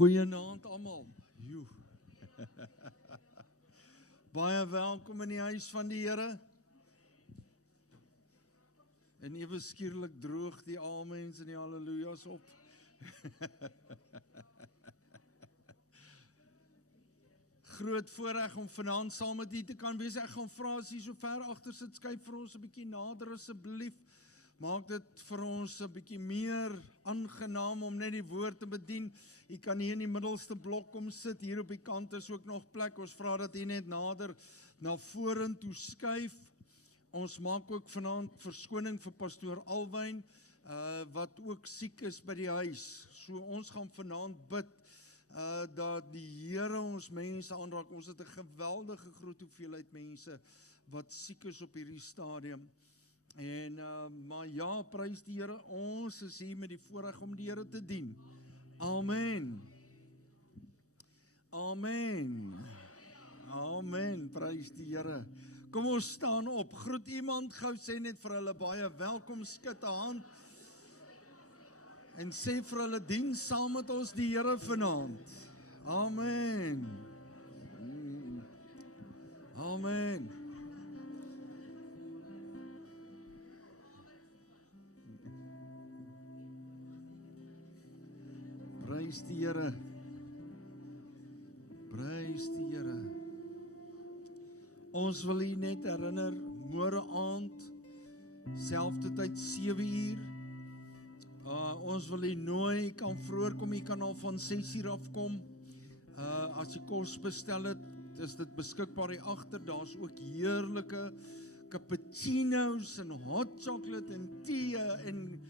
Goeienaand almal. Joe. Baie welkom in die huis van die Here. En ewe skielik droog die amens en die halleluja's op. Groot voorreg om vanaand saam met u te kan wees. Ek gaan vra as u so ver agter sit, skuif vir ons 'n bietjie nader asseblief. Maak dit vir ons 'n bietjie meer aangenaam om net die woord te bedien. U kan hier in die middelste blok kom sit, hier op die kant is ook nog plek. Ons vra dat u net nader na vorentoe skuif. Ons maak ook vanaand verskoning vir pastoor Alwyn, wat ook siek is by die huis. So ons gaan vanaand bid, dat die Here ons mense aanraak. Ons het 'n geweldige groot hoeveelheid mense wat siek is op hierdie stadium. En, maar ja, prys die Here, ons is hier met die voorreg om die Here te dien. Amen. Amen. Amen, prys die Here. Kom ons staan op, groet iemand gou, sê net vir hulle baie welkom, skud 'n hand. En sê vir hulle, dien saam met ons die Here vanaand. Amen. Amen. Prys die Here. Prys die Here. Ons wil u net herinner, môre aand, selfde tyd 7 uur. Ons wil u nooi, u kan vroeër kom, u kan al van 6 uur afkom. As jy kos bestel het, is dit beskikbaar hier agter. Daar's ook heerlike cappuccino's en hot chocolate en tee en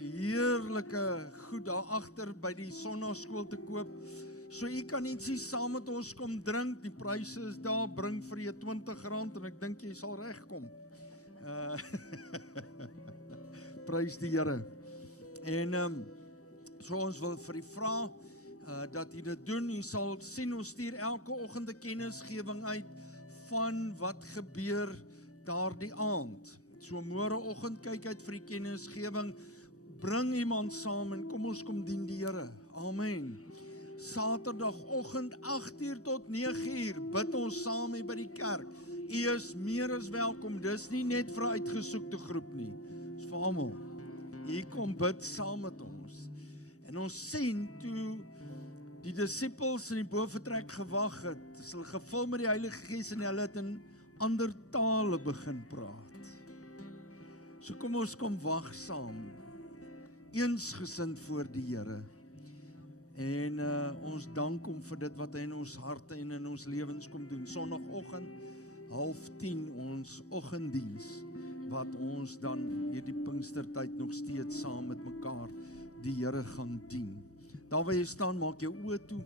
heerlike goed daar agter by die sonnaskool te koop. So u kan ietsie saam met ons kom drink, die pryse is daar, bring vir jou R20 en ek dink jy sal regkom. Prys die Here. En so ons wil vir u vra dat u dit doen. U sal sien, ons stuur elke oggend 'n kennisgewing uit van wat gebeur daardie aand. So môreoggend kyk uit vir die kennisgewing, bring iemand saam en kom ons kom dien die Here. Amen. Saterdagoggend 8 uur tot 9 uur bid ons saam hier by die kerk. U is meer as welkom, dis nie net vir 'n uitgesoekte groep nie, dis vir almal. U kom bid saam met ons. En ons sien toe die disippels in die bofortrek gewag het, is hulle gevul met die Heilige Gees en hulle het in ander tale begin praat. So kom ons kom wag saam, eensgesind voor die Here. En ons dank hom vir dit wat hy in ons harte en in ons lewens kom doen. Sondagoggend 9:30 ons oggenddiens, wat ons dan hierdie Pinkstertyd nog steeds saam met mekaar die Here gaan dien. Daar waar jy staan, maak jou oë toe,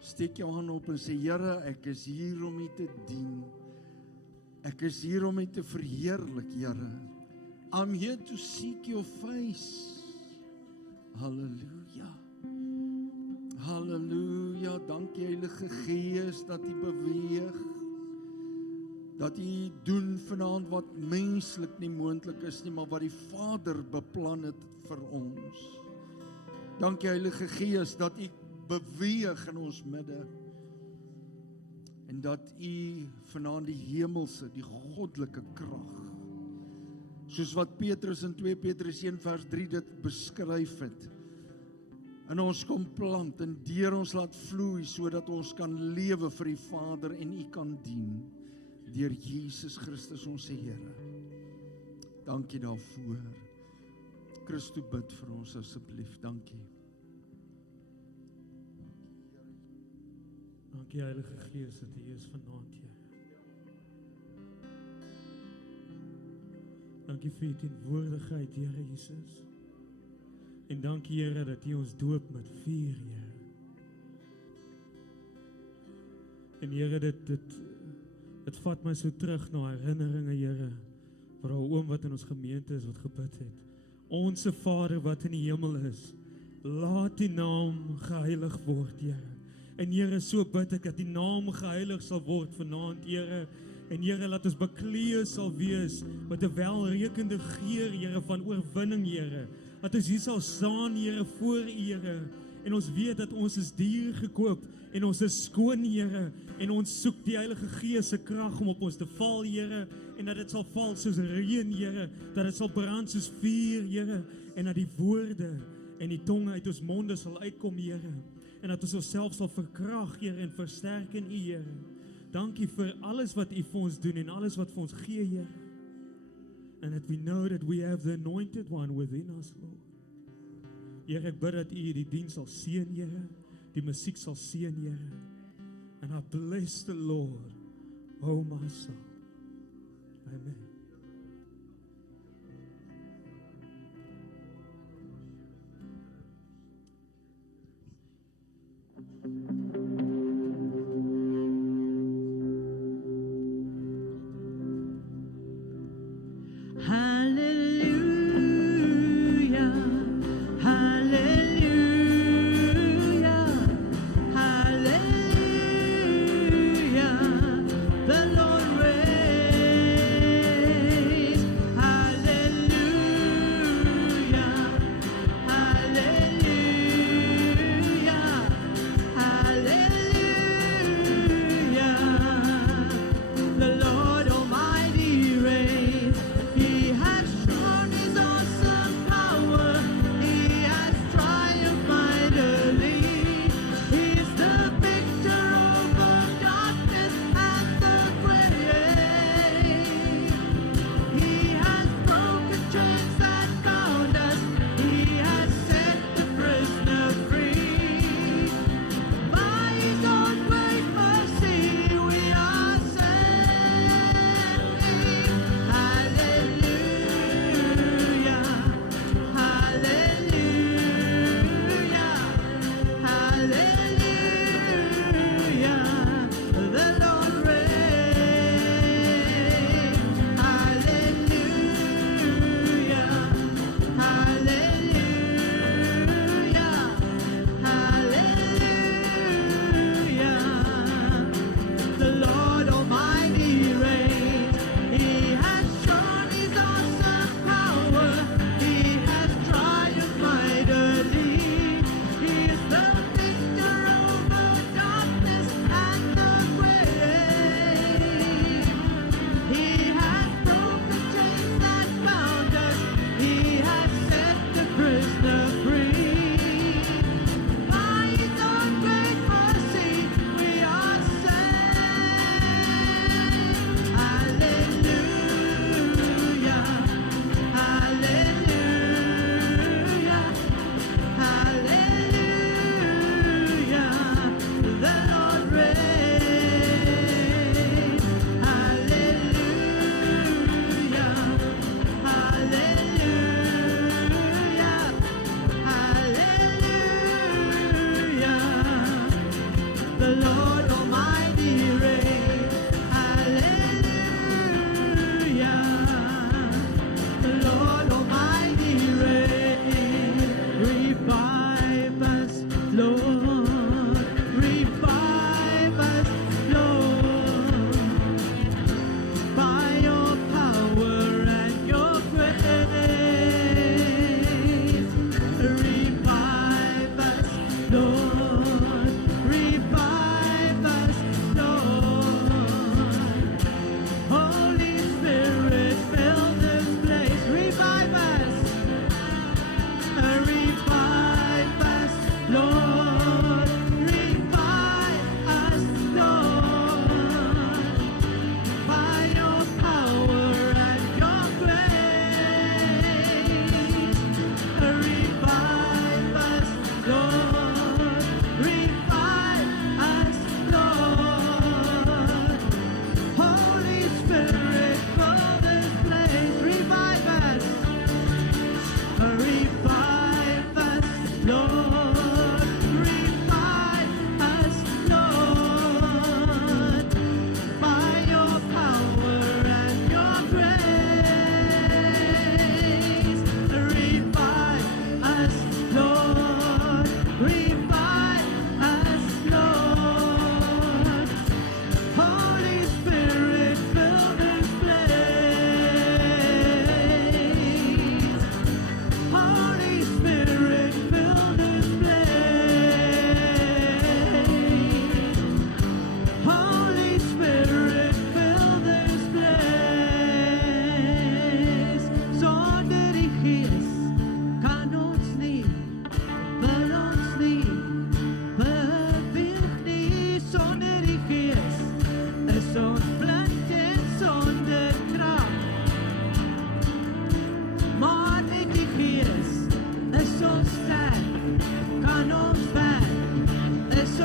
steek jou hand op en sê, Here, ek is hier om U te dien. Ek is hier om U te verheerlik, Here. I'm here to seek your face. Halleluja. Halleluja, dankie Heilige Gees dat U beweeg, dat U doen vanaand wat menslik nie moontlik is nie, maar wat die Vader beplan het vir ons. Dankie Heilige Gees dat U beweeg in ons midde, en dat U vanaand die hemelse, die goddelike krag, soos wat Petrus in 2 Petrus 1 vers 3 dit beskryf het, en ons kom plant en deur ons laat vloei, sodat ons kan lewe vir die Vader en U kan dien, deur Jesus Christus ons Here. Dankie daarvoor. Christus bid vir ons asseblief, dankie. Dankie Heilige Gees dat U is vanaand, Here. Dankie vir U teenwoordigheid, Here Jesus. En dankie Here dat U ons doop met vuur, Here. En Here, dit vat my so terug na herinneringe, Here, vir 'n oom wat in ons gemeente is wat gebid het. Onse Vader wat in die hemel is, laat U naam geheilig word, Here. En Here, so bid ek dat die naam geheilig sal word vanaand, Here. En Here, laat ons bekleed sal wees met 'n welrekende geur, Here, van oorwinning, Here. Dat ons hier sal staan, Here, voor U, Here. En ons weet dat ons is duur gekoop en ons is skoon, Here, en ons soek die Heilige Gees se krag om op ons te val, Here, en dat dit sal val soos reën, Here, dat dit sal brand soos vuur, Here, en dat die woorde en die tonge uit ons monde sal uitkom, Here, en dat ons onsself sal verkrag, Here, en versterk in U, Here. Dankie vir alles wat U vir ons doen en alles wat vir ons gee, Here. And that we know that we have the anointed one within us, Lord. Here, ek bid dat U die diens sal seën, Here, die musiek sal seën, Here. And I bless the Lord, oh my soul. Amen. The Lord reigns.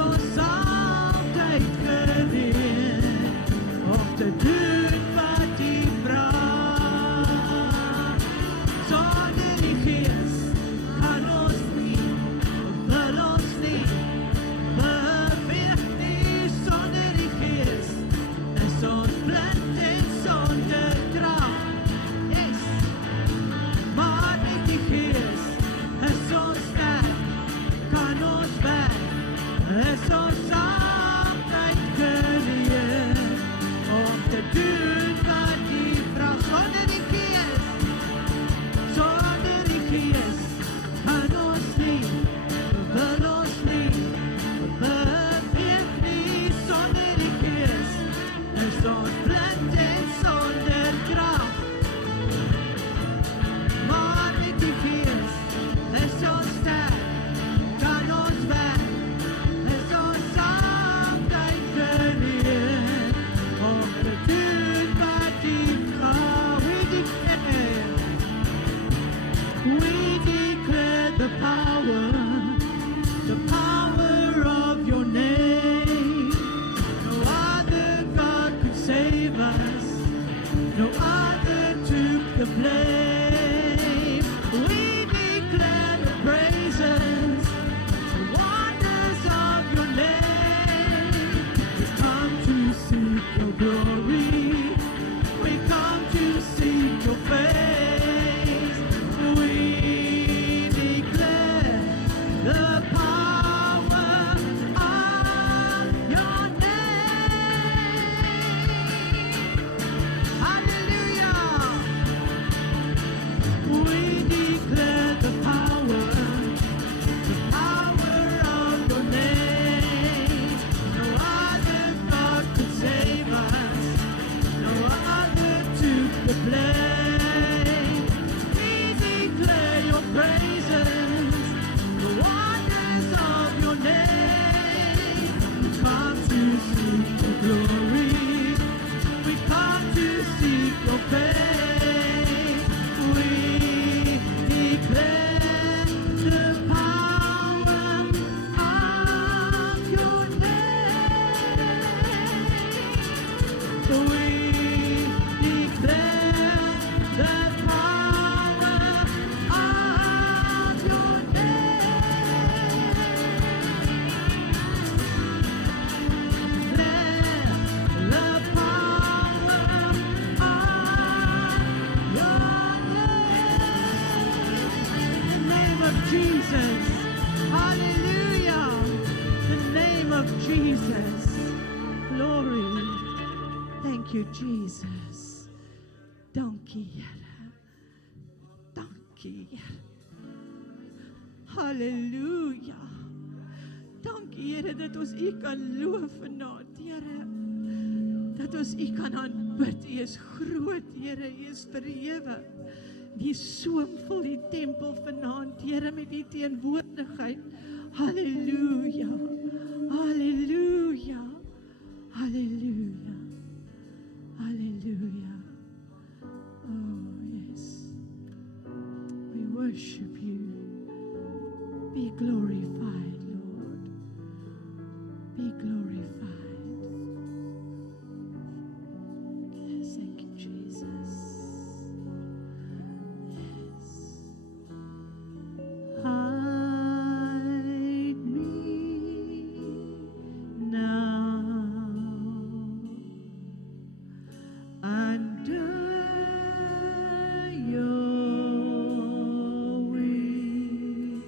ons altyd gereed om te doen wat U vra. Sonder die Gees kan ons nie, wil ons nie beweeg nie. Sonder die Gees is ons blind en sonder krag. Yes. Maar met die Gees is ons sterk, kan ons weg, is ons altyd gereed om te doen wat U vra. Sonder die Gees kan ons nie, wil ons nie beweeg nie. Sonder die Gees is ons blind en sonder krag. Maar met die Gees is ons sterk, kan ons weg, is ons altyd gereed om te doen wat U vra. We declare the power of Your name. No other God could save us, no other took the blame. We declare the praises, the wonders of Your name. We come to seek Your glory, we come to seek Your face. We declare the power of Your name. Hallelujah. We declare the power of Your name. No other God could save us, no other took the blame. We declare Your praises, the wonders of Your name. We come to seek Your glory, we come to seek Your face. We declare the power of Your name. We declare the power of Your Jesus. Hallelujah. The name of Jesus. Glory. Thank you, Jesus. Dankie, Here. Dankie, Here. Hallelujah. Dankie, Here, dat ons U kan loof vanaand, Here. Dat ons U kan aanbid. U is groot, Here. U is verhewe. Die soomvol die tempel vanaand, Here, met die teenwoordigheid. Halleluja, halleluja, halleluja, halleluja. Oh, yes. We worship You. Be glorified, Lord. Be glorified. Yes, thank You, Jesus. Hide me now under Your wings.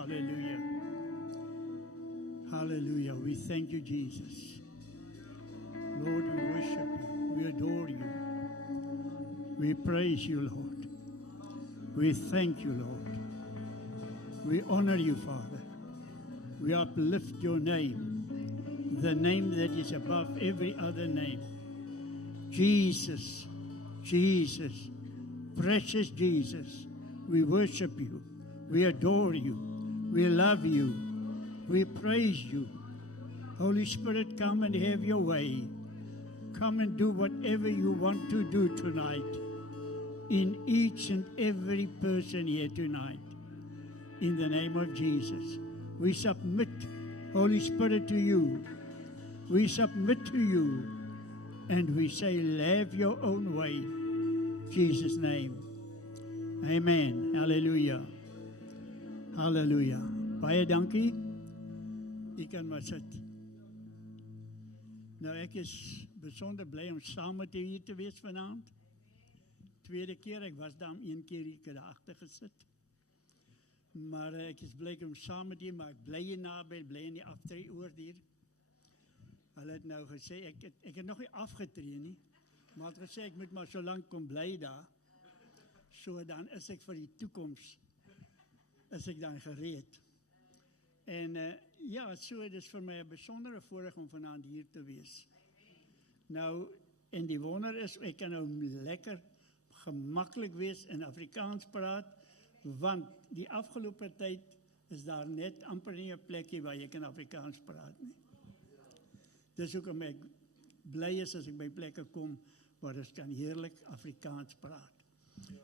Hallelujah. Hallelujah. We thank you, Jesus. Lord, we worship you. We adore you. We praise you, Lord. We thank you, Lord. We honor you, Father. We uplift your name, the name that is above every other name. Jesus, Jesus, precious Jesus. We worship you. We adore you. We love you. We praise you. Holy Spirit, come and have your way. Come and do whatever you want to do tonight in each and every person here tonight. In the name of Jesus, we submit, Holy Spirit, to you. We submit to you and we say, have your own way. In Jesus' name. Amen. Hallelujah. Hallelujah. Baie dankie. U kan maar sit. Nou, ek is besonder bly om saam met u hier te wees vanaand. Tweede keer, ek was daar een keer hier agter gesit. Maar ek is bly om saam met u, maar ek bly hier naby, bly in die aftree oor hier. Hulle het nou gesê, ek het nog nie afgetree nie, maar het gesê, ek moet maar so lang kom bly daar, so dan is ek vir die toekoms, is ek dan gereed. En ja, so het is vir my 'n besondere voorreg om vanaand hier te wees. Nou, en die wonder is, ek kan nou lekker gemaklik wees in Afrikaans praat, want die afgelope tyd is daar net amper nie 'n plekkie waar jy kan Afrikaans praat nie. Dis hoekom ek bly is as ek by plekke kom waar ons kan heerlik Afrikaans praat.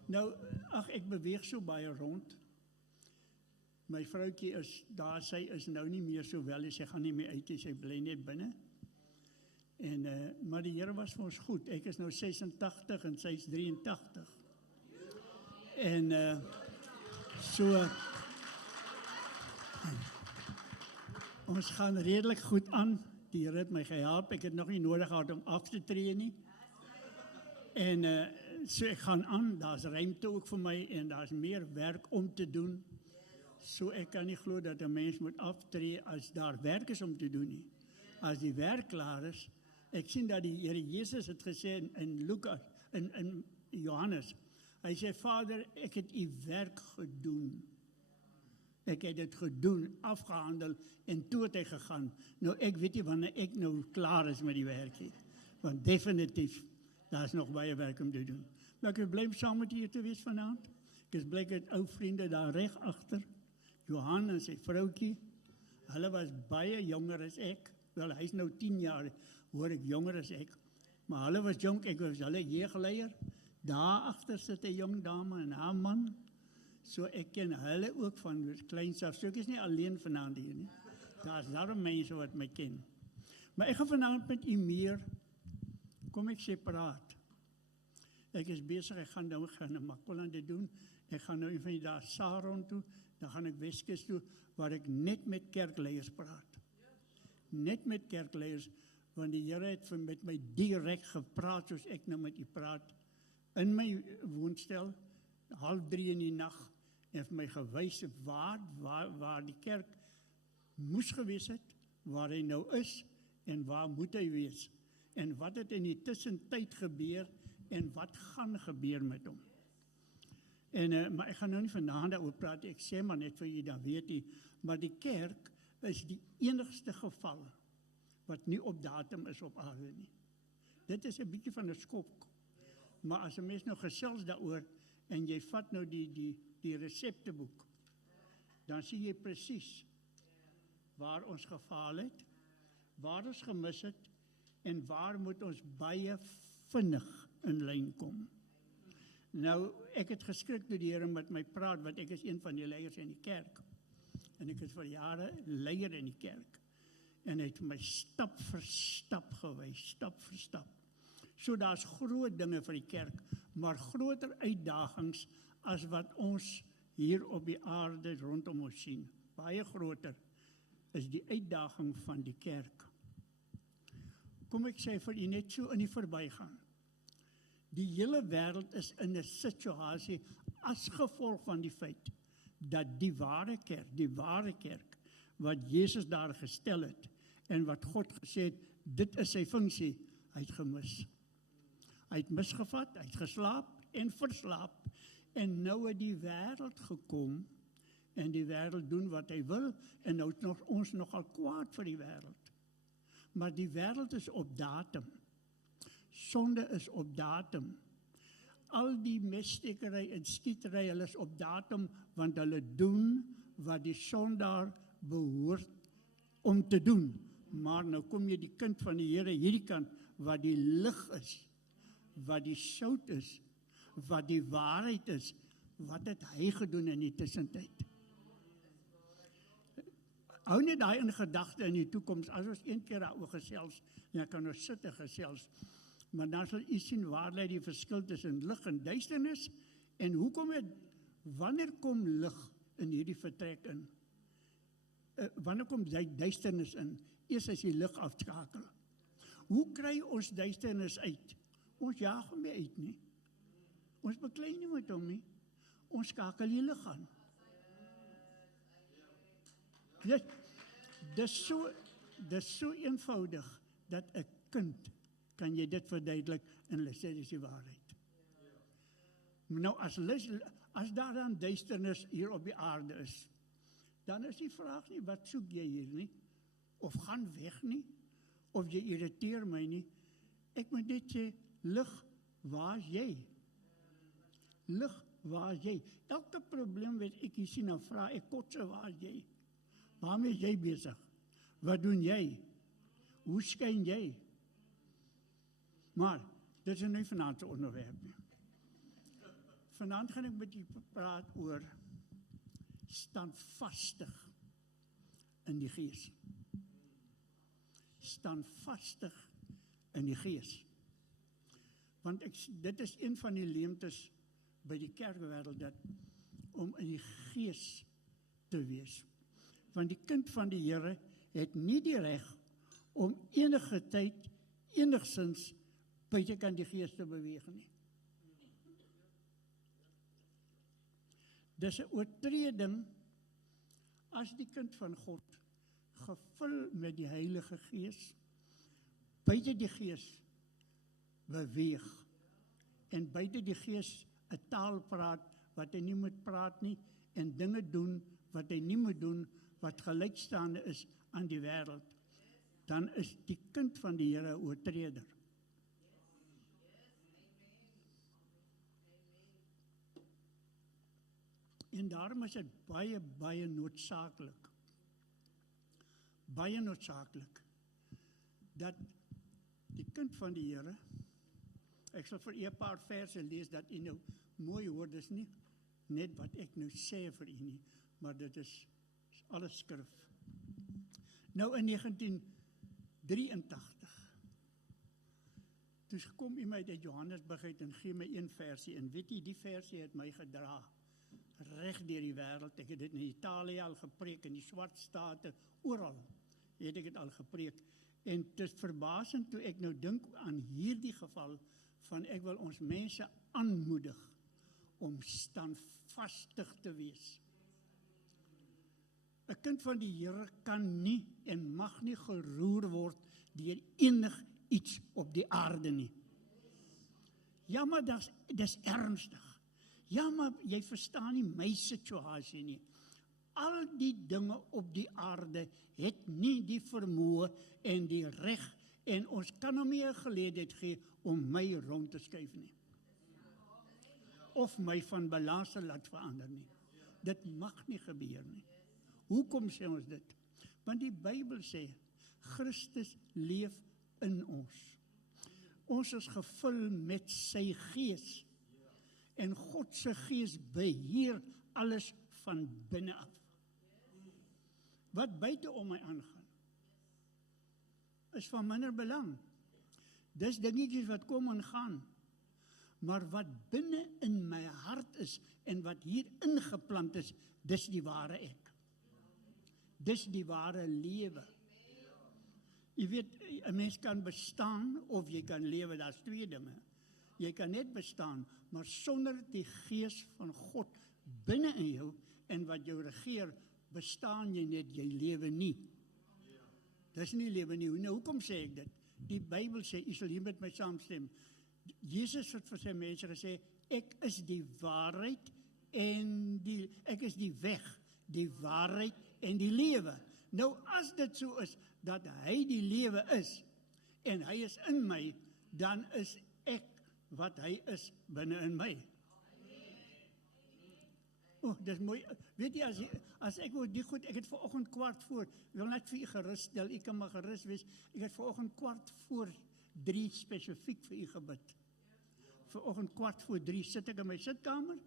Nou, ag, ek beweeg so baie rond. My vroukie is daar, sy is nou nie meer so wel, sy gaan nie meer uit, sy bly net binne. En, maar die Here was vir ons goed. Ek is nou 86 en sy is 83. En so, ons gaan redelik goed aan. Die Here het my gehelp. Ek het nog nie nodig gehad om af te tree nie. En so ek gaan aan. Daar's ruimte ook vir my en daar's meer werk om te doen. So ek kan nie glo dat 'n mens moet aftree as daar werk is om te doen nie. As die werk klaar is, ek sien dat die Here Jesus het gesê in Lukas, in Johannes, hy sê, Vader, ek het u werk gedoen. Ek het dit gedoen, afgehandel en toe het hy gegaan. Nou ek weet nie wanneer ek nou klaar is met die werk nie. Want definitief, daar is nog baie werk om te doen. Maar ek is bly om saam met hier te wees vanaand. Ek is bly met ou vriende daar reg agter. Johan en sy vroukie, hulle was baie jonger as ek. Wel, hy is nou 10 jaar, hoor ek, jonger as ek. Maar hulle was jong, ek was hulle jeugleier. Daar agter sit 'n jong dame en haar man. So ek ken hulle ook van kleins af. So ek is nie alleen vanaand hier nie. Daar's daarom mense wat my ken. Maar ek gaan vanaand met u meer, kom ek sê, praat. Ek is besig, ek gaan nou 'n Makolande doen. Ek gaan nou een van die dae Saron toe. Dan gaan ek Weskus toe, waar ek net met kerkleiers praat. Net met kerkleiers, want die Here het met my direk gepraat, soos ek nou met u praat, in my woonstel, 2:30 in die nag, en vir my gewys waar die kerk moes gewees het, waar hy nou is, en waar moet hy wees, en wat het in die tussentyd gebeur, en wat gaan gebeur met hom. Maar ek gaan nou nie vanaand daaroor praat, ek sê maar net vir julle, dan weet jy, maar die kerk is die enigste geval wat nie op datum is op aarde nie. Dit is 'n bietjie van 'n skok. Maar as 'n mens nou gesels daaroor en jy vat nou die resepteboek, dan sien jy presies waar ons gefaal het, waar ons gemis het en waar moet ons baie vinnig in lyn kom. Nou, ek het geskrik toe die Here met my praat, want ek is een van die leiers in die kerk. En ek is vir jare leier in die kerk. En hy het my stap vir stap gewys, stap vir stap. So daar's groot dinge vir die kerk, maar groter uitdagings as wat ons hier op die aarde rondom ons sien. Baie groter is die uitdaging van die kerk. Kom ek sê vir u net so in die verbygaan. Die hele wêreld is in 'n situasie as gevolg van die feit dat die ware kerk, wat Jezus daar gestel het, en wat God gesê het, dit is sy funksie, hy het gemis. Hy het misgevat, hy het geslaap en verslaap, en nou het die wêreld gekom, en die wêreld doen wat hy wil, en nou is ons nogal kwaad vir die wêreld. Maar die wêreld is op datum. Sonde is op datum. Al die messtekery en skietery, hulle is op datum, want hulle doen wat die sondaar behoort om te doen. Maar nou kom jy die kind van die Here hierdie kant, wat die lig is, wat die sout is, wat die waarheid is, wat het hy gedoen in die tussentyd? Hou net daai in gedagte in die toekoms, as ons een keer daaroor gesels, en ek kan ons sit en gesels, maar dan sal u sien waar lê die verskil tussen lig en duisternis, en wanneer kom lig in hierdie vertrek in? Wanneer kom duisternis in? Eers as die lig afskakel. Hoe kry ons duisternis uit? Ons jaag hom nie uit nie. Ons beklei nie met hom nie. Ons skakel die lig aan. Dis so eenvoudig, dat 'n kind, kan jy dit verduidelik, en hulle sê dis die waarheid. Nou, as daar dan duisternis hier op die aarde is, dan is die vraag nie, wat soek jy hier nie? Of gaan weg nie? Of jy irriteer my nie? Ek moet net sê, lig, waar is jy? Lig, waar is jy? Elke probleem wat ek hier sien, dan vra ek, kotse, waar is jy? Waarmee is jy besig? Wat doen jy? Hoe skyn jy? Maar, dit is nie vanaand se onderwerp nie. Vanaand gaan ek met julle praat oor standvastig in die gees. Standvastig in die gees. Want dit is een van die leemtes by die kerkwêreld, dat om in die gees te wees. Want die kind van die Here het nie die reg om enige tyd, enigsins buitekant die gees te beweeg nie. Dis 'n oortreding as die kind van God, gevul met die Heilige Gees, buite die gees beweeg, en buite die gees 'n taal praat wat hy nie moet praat nie, en dinge doen wat hy nie moet doen, wat gelykstaande is aan die wêreld, dan is die kind van die Here 'n oortreder. En daarom is dit baie, baie noodsaaklik, dat die kind van die Here, ek sal vir u 'n paar verse lees, dat u nou mooi hoor, dis nie net wat ek nou sê vir u nie, maar dit is alles skrif. Nou in 1983, toe kom iemand uit Johannesburg uit en gee my een versie, en weet jy, die versie het my gedra, reg deur die wêreld. Ek het dit in Italië al gepreek, in die swart state, oral het ek dit al gepreek. En het is verbasend toe ek nou dink aan hierdie geval, van ek wil ons mense aanmoedig om standvastig te wees. 'n kind van die Here kan nie en mag nie geroer word deur enig iets op die aarde nie. Ja, maar dis ernstig. Ja, maar jy verstaan nie my situasie nie. Al die dinge op die aarde het nie die vermoë en die reg, en ons kan hom nie 'n geleentheid gee om my rond te skuif nie. Of my van balans te laat verander nie. Dit mag nie gebeur nie. Hoekom sê ons dit? Want die Bybel sê, Christus leef in ons. Ons is gevul met sy gees. En God se gees beheer alles van binne af. Wat buite om my aangaan, is van minder belang. Dis dingetjies wat kom en gaan. Maar wat binne in my hart is, en wat hier ingeplant is, dis die ware ek. Dis die ware lewe. Jy weet, 'n mens kan bestaan, of jy kan lewe, daar's twee dinge. Jy kan net bestaan, maar sonder die gees van God binne in jou, en wat jou regeer, bestaan jy net, jy lewe nie. Dis nie lewe nie. Nou, hoekom sê ek dit? Die Bybel sê, jy sal hier met my saamstem, Jesus het vir sy mense gesê, ek is die waarheid en ek is die weg, die waarheid en die lewe. Nou as dit so is, dat hy die lewe is, en hy is in my, dan is ek wat hy is binne in my. Dis mooi. Weet jy, as ek oor die goed, ek het vanoggend 2:15, ek wil net vir u gerus stel, u kan maar gerus wees, ek het vanoggend 2:15 spesifiek vir u gebid. Vanoggend 2:15 sit ek in my sitkamer,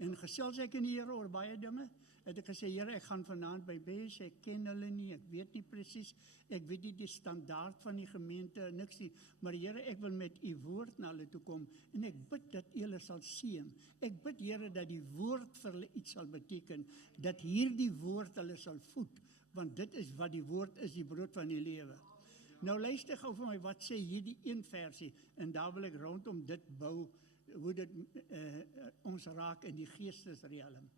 en gesels ek in die Here oor baie dinge, het ek gesê, Here, ek gaan vanaand by Bes, ek ken hulle nie, ek weet nie presies, ek weet nie die standaard van die gemeente, niks nie, maar Here, ek wil met u woord na hulle toe kom, en ek bid dat u hulle sal seën. Ek bid, Here, dat die woord vir hulle iets sal beteken, dat hierdie woord hulle sal voed, want dit is wat die woord is, die brood van die lewe. Nou luister gou vir my, wat sê hierdie een versie, en daar wil ek rondom dit bou, hoe dit ons raak in die geestesrealm.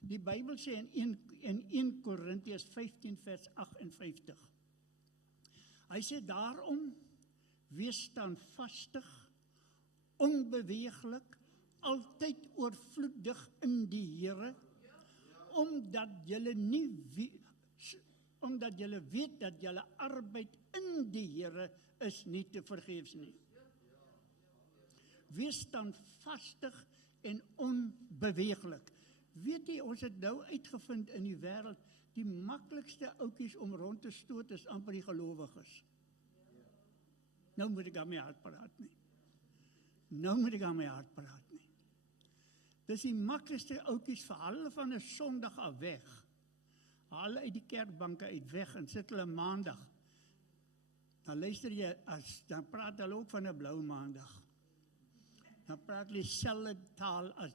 Die Bybel sê in 1 Korintiërs 15 vers 58. Hy sê daarom, wees standvastig, onbeweeglik, altyd oorvloedig in die Here, omdat julle weet dat julle arbeid in die Here is nie te vergeefs nie. Wees standvastig en onbeweeglik. Weet jy, ons het nou uitgevind in die wêreld, die maklikste ouetjies om rond te stoot is amper die gelowiges. Nou moet ek aan my hart praat nie. Dis die maklikste ouetjies vir hulle van 'n Sondag af weg. Hulle uit die kerkbanke uit weg en sit hulle Maandag. Dan luister jy, dan praat hulle ook van 'n blou Maandag. Dan praat hulle dieselfde taal as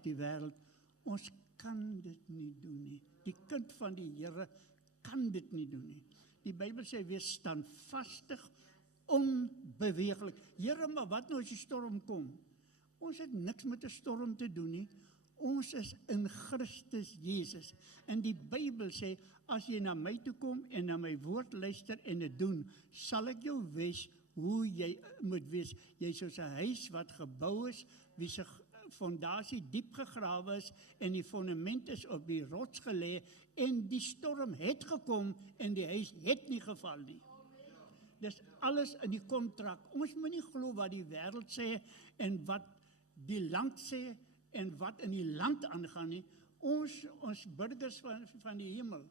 die wêreld. Ons kan dit nie doen nie. Die kind van die Here kan dit nie doen nie. Die Bybel sê, wees standvastig, onbeweeglik. Here, maar wat nou as die storm kom? Ons het niks met 'n storm te doen nie. Ons is in Christus Jesus. En die Bybel sê, as jy na my toe kom en na my woord luister en dit doen, sal ek jou wys hoe jy moet wees. Jy is soos 'n huis wat gebou is, wie se fondasie diep gegrawe is en die fondament is op die rots gelê en die storm het gekom en die huis het nie geval nie. Dis alles in die kontrak. Ons moet nie glo wat die wêreld sê en wat die land sê en wat in die land aangaan nie. Ons burgers van die hemel,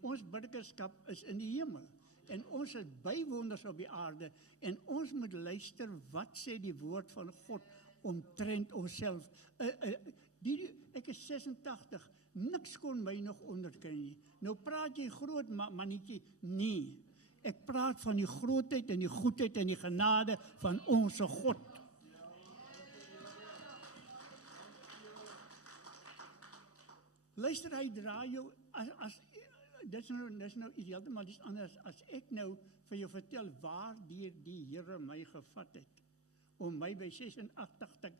ons burgerskap is in die hemel. En ons is bywoners op die aarde en ons moet luister wat sê die woord van God omtrent onsself. Ek is 86, niks kon my nog onderkry nie. Nou praat jy groot mannetjie, nee. Ek praat van die grootheid en die goedheid en die genade van onze God. Luister, hy draai jou, dis nou iets heeltemal iets anders, as ek nou vir jou vertel waar die Here my gevat het, om my by 86 te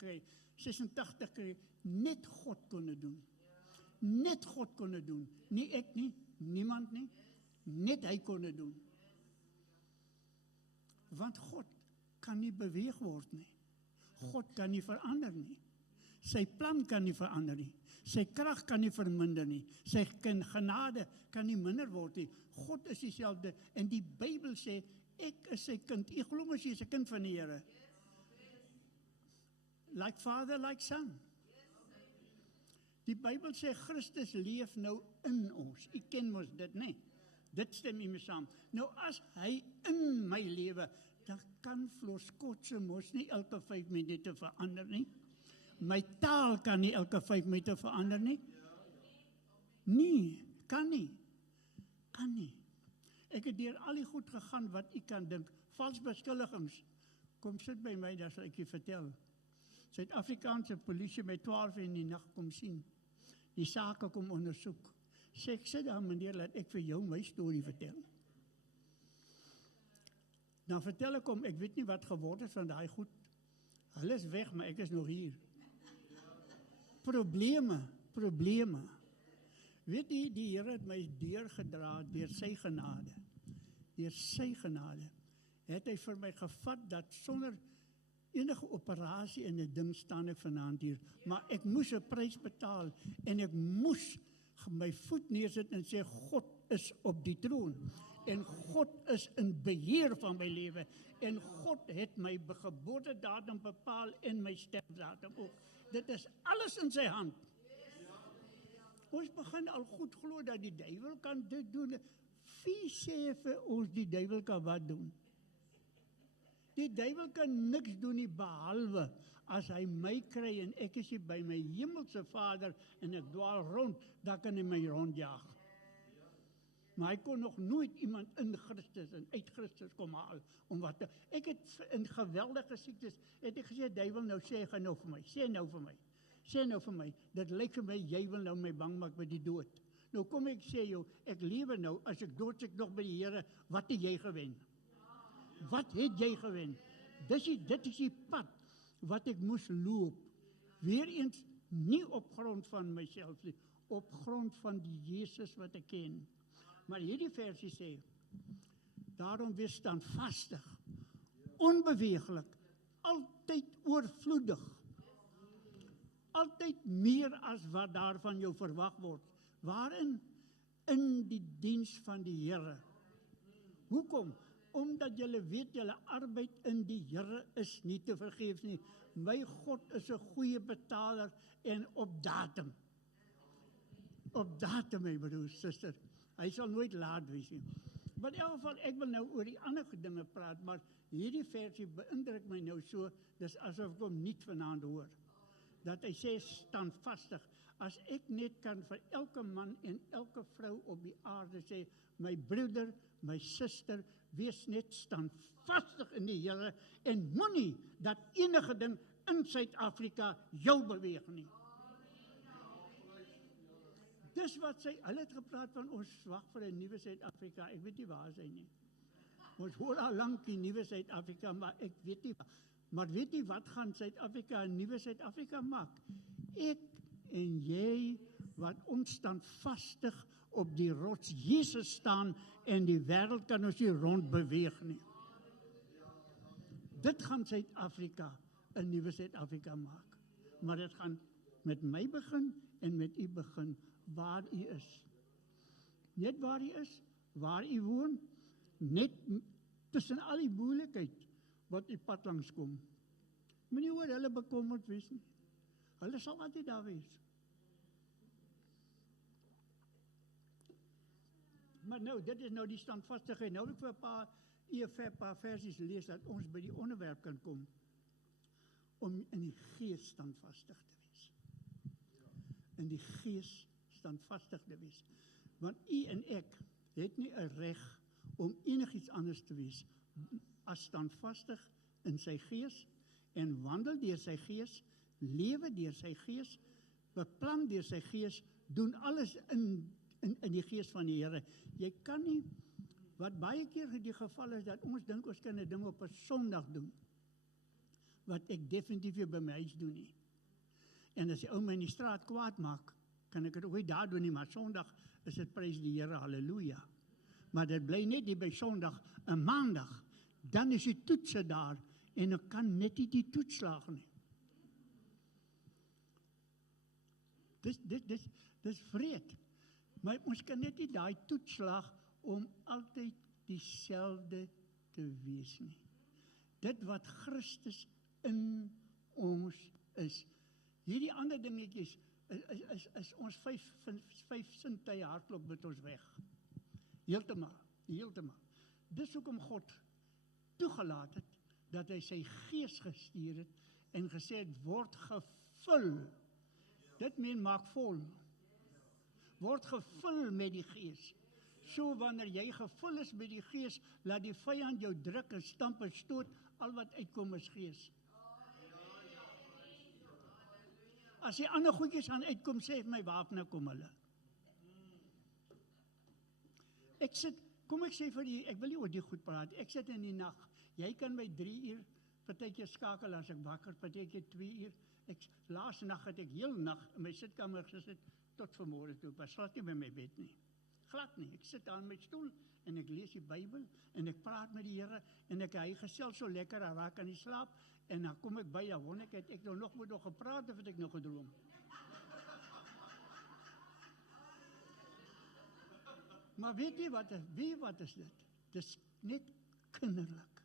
kry, net God kon het doen. Net God kon het doen. Nie ek nie, niemand nie, net hy kon het doen. Want God kan nie beweeg word nie. God kan nie verander nie. Sy plan kan nie verander nie. Sy krag kan nie verminder nie. Sy genade kan nie minder word nie. God is dieselfde en die Bybel sê, ek is sy kind. Ek glo mos jy is 'n kind van die Here. Like father, like son. Die Bybel sê, Christus leef nou in ons. Ek ken mos dit, nee. Dit stem nie mee saam. Nou as hy in my lewe, dan kan Floskotse mos nie elke 5 minute verander nie. My taal kan nie elke 5 minute verander nie. Nee, kan nie. Kan nie. Ek het deur al die goed gegaan wat ek kan dink. Vals beskuldigings. Kom sit by my, daar sal ek jy vertel. Suid-Afrikaanse polisie by 12 in die nag kom sien. Die sake kom ondersoek. Sê ek sit daar, meneer, laat ek vir jou my storie vertel. Dan vertel ek hom, ek weet nie wat geword het van daai goed. Hulle is weg, maar ek is nog hier. Probleme. Weet jy, die Here het my deurgedra deur sy genade. Deur sy genade het hy vir my gevat dat sonder enige operasie in 'n ding staan ek vanaand hier. Maar ek moes 'n prys betaal en ek moes my voet neersit en sê God is op die troon. En God is in beheer van my lewe. En God het my geboortedatum bepaal en my sterfdatum ook. Dit is alles in sy hand. Ons begin al goed glo dat die duiwel kan dit doen. Wie sê vir ons die duiwel kan wat doen? Die duiwel kan niks doen nie behalwe as hy my kry en ek is hier by my hemelse Vader en ek dwaal rond, dan kan hy my rondjaag. Maar hy kon nog nooit iemand in Christus en uit Christus kom haal om wat te... Ek het in geweldige siektes, het ek gesê, duiwel nou sê gaan nou vir my, sê nou vir my, dit lyk vir my, jy wil nou my bang maak met die dood. Nou kom ek sê jou, ek lewe nou, as ek dood ek nog by die Here, wat het jy gewen? Wat het jy gewen? Dit is die pad wat ek moes loop. Weereens nie op grond van myself nie, op grond van die Jesus wat ek ken. Maar hierdie versie sê, daarom wees standvastig, onbeweeglik, altyd oorvloedig, altyd meer as wat daar van jou verwag word. Waarin? In die diens van die Here. Hoekom? Omdat julle weet, julle arbeid in die Here is nie te vergeefs nie. My God is 'n goeie betaler en op datum. Op datum, my broer, suster. Hy sal nooit laat wees nie. Maar in elk geval, ek wil nou oor die ander dinge praat, maar hierdie versie beïndruk my nou so, dis asof ek hom nie vanaand hoor. Dat hy sê standvastig. As ek net kan vir elke man en elke vrou op die aarde sê, my broeder, my suster, wees net standvastig in die Here en moenie dat enige ding in Suid-Afrika jou beweeg nie. Dis wat sy, hulle het gepraat van ons wag vir 'n nuwe Suid-Afrika, ek weet nie waar sy nie. Ons hoor al lank die nuwe Suid-Afrika, maar ek weet nie, maar weet nie wat gaan Suid-Afrika 'n nuwe Suid-Afrika maak? Ek en jy wat ons standvastig op die rots Jesus staan en die wêreld kan ons nie rond beweeg nie. Dit gaan Suid-Afrika 'n nuwe Suid-Afrika maak. Maar dit gaan met my begin en met u begin waar u is. Net waar u is, waar u woon, net tussen al die moeilikheid wat u pad langs kom. Moenie oor hulle bekommerd wees nie. Hulle sal altyd daar wees. Maar nou, dit is nou die standvastigheid. Nou wil ek vir 'n paar versies lees dat ons by die onderwerp kan kom om in die gees standvastig te wees. In die gees standvastig te wees. Want u en ek het nie 'n reg om enigiets anders te wees as standvastig in sy gees en wandel deur sy gees, lewe deur sy gees, beplan deur sy gees, doen alles in die gees van die Here. Jy kan nie, wat baie keer die geval is, dat ons dink ons kan 'n ding op 'n Sondag doen, wat ek definitief nie by my huis doen nie. En as die ou my in die straat kwaad maak, kan ek dit ook nie daar doen nie, maar Sondag is dit prys die Here, halleluja. Maar dit bly net die by Sondag, 'n Maandag, dan is die toetse daar, en ek kan net nie die toets slaag nie. Dis vreed. Maar ons kan net nie daai toets slaag om altyd dieselfde te wees nie. Dit wat Christus in ons is. Hierdie ander dingetjies is ons vyf sintuie hardloop met ons weg. Heeltemal. Dis hoekom God toegelaat het dat hy sy gees gestuur het en gesê het, word gevul. Dit meen maak vol. Word gevul met die gees. So wanneer jy gevul is met die gees, laat die vyand jou druk en stamp en stoot, al wat uitkom is gees. As die ander goedjies gaan uitkom, sê my wapene kom hulle. Kom ek sê vir die, ek wil nie oor die goed praat, ek sit in die nag, jy kan my 3 uur Partykeer skakel as ek wakker, partykeer 2 uur. Laas nag het ek heel nag in my sitkamer gesit tot vanmôre toe. Ek was glad nie by my bed nie. Glad nie. Ek sit aan my stoel en ek lees die Bybel en ek praat met die Here en hy gesels so lekker, hy raak aan die slaap en dan kom ek by, dan wonder ek, het ek nou nog met hom gepraat of het ek nog gedroom? Maar weet jy wat is dit? Dis net kinderlik.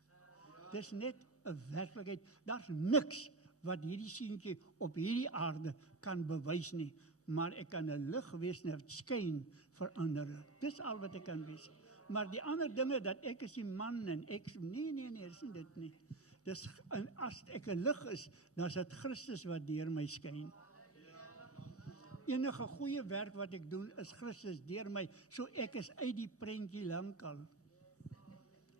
Dis net 'n werklikheid. Daar's niks wat hierdie seentjie op hierdie aarde kan bewys nie, maar ek kan 'n lig wees en dit skyn vir ander. Dis al wat ek kan wees. Maar die ander dinge dat ek is die man en ek nee, is nie dit nie. Dis as ek 'n lig is, dan is dit Christus wat deur my skyn. Enige goeie werk wat ek doen is Christus deur my, so ek is uit die prentjie lankal.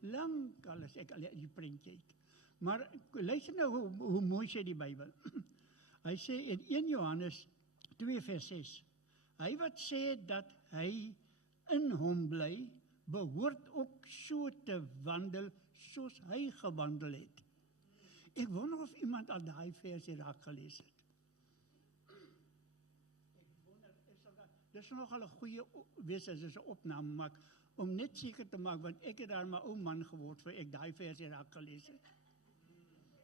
Lankal is ek uit die prentjie uit. Maar luister nou hoe mooi sê die Bybel. Hy sê in 1 Johannes 2 vers 6, hy wat sê dat hy in hom bly, behoort ook so te wandel soos hy gewandel het. Ek wonder of iemand al daai versie raak gelees het. Dis nogal 'n goeie wees as 'n opname maak, om net seker te maak, want ek het daar my ou man geword vir ek daai versie raak gelees het.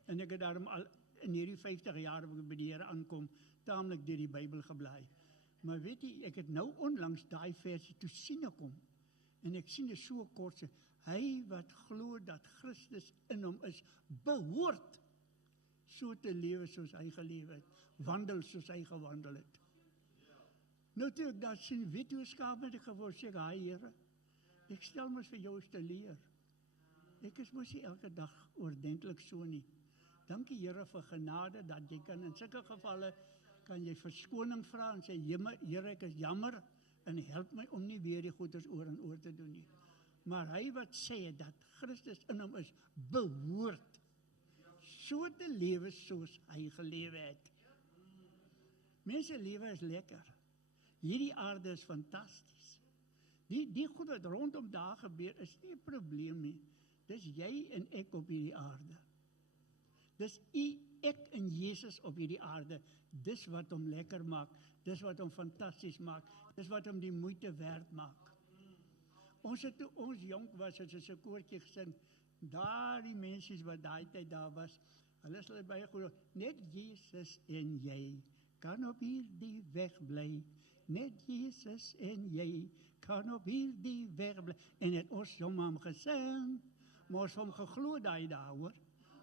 En ek het daarom al in hierdie 50 jaar wat ek by die Here aankom, taamlik deur die Bybel geblaai. Maar weet jy, ek het nou onlangs daai versie toe sien kom. En ek sien dit so kort sê, hy wat glo dat Christus in hom is, behoort so te lewe soos hy gelewe het, wandel soos hy gewandel het. Nou toe ek dat sien, weet hoe skaap met ek geword, sê ek, hy Here, ek stel mos vir jou te leer. Ek is mos nie elke dag oordentlik so nie. Dankie Here vir genade, dat jy kan in sulke gevalle, kan jy verskoning vra en sê, Here, ek is jammer, en help my om nie weer die goeders oor en oor te doen nie. Maar hy wat sê dat Christus in hom is, behoort so te lewe soos hy gelewe het. Mense lewe is lekker. Hierdie aarde is fantasties. Die goed wat rondom daar gebeur is nie 'n probleem nie. Dis jy en ek op hierdie aarde. Dis ek en Jesus op hierdie aarde. Dis wat hom lekker maak. Dis wat hom fantasties maak. Dis wat hom die moeite werd maak. Ons het toe ons jonk was, het ons 'n koortjie gesing. Die mensies wat daai tyd daar was, hulle is baie goed. Net Jesus en jy kan op hierdie weg bly. Net Jesus en jy kan op hierdie weg bly. En het ons hom gesing, maar ons hom geglo daai dae, hoor.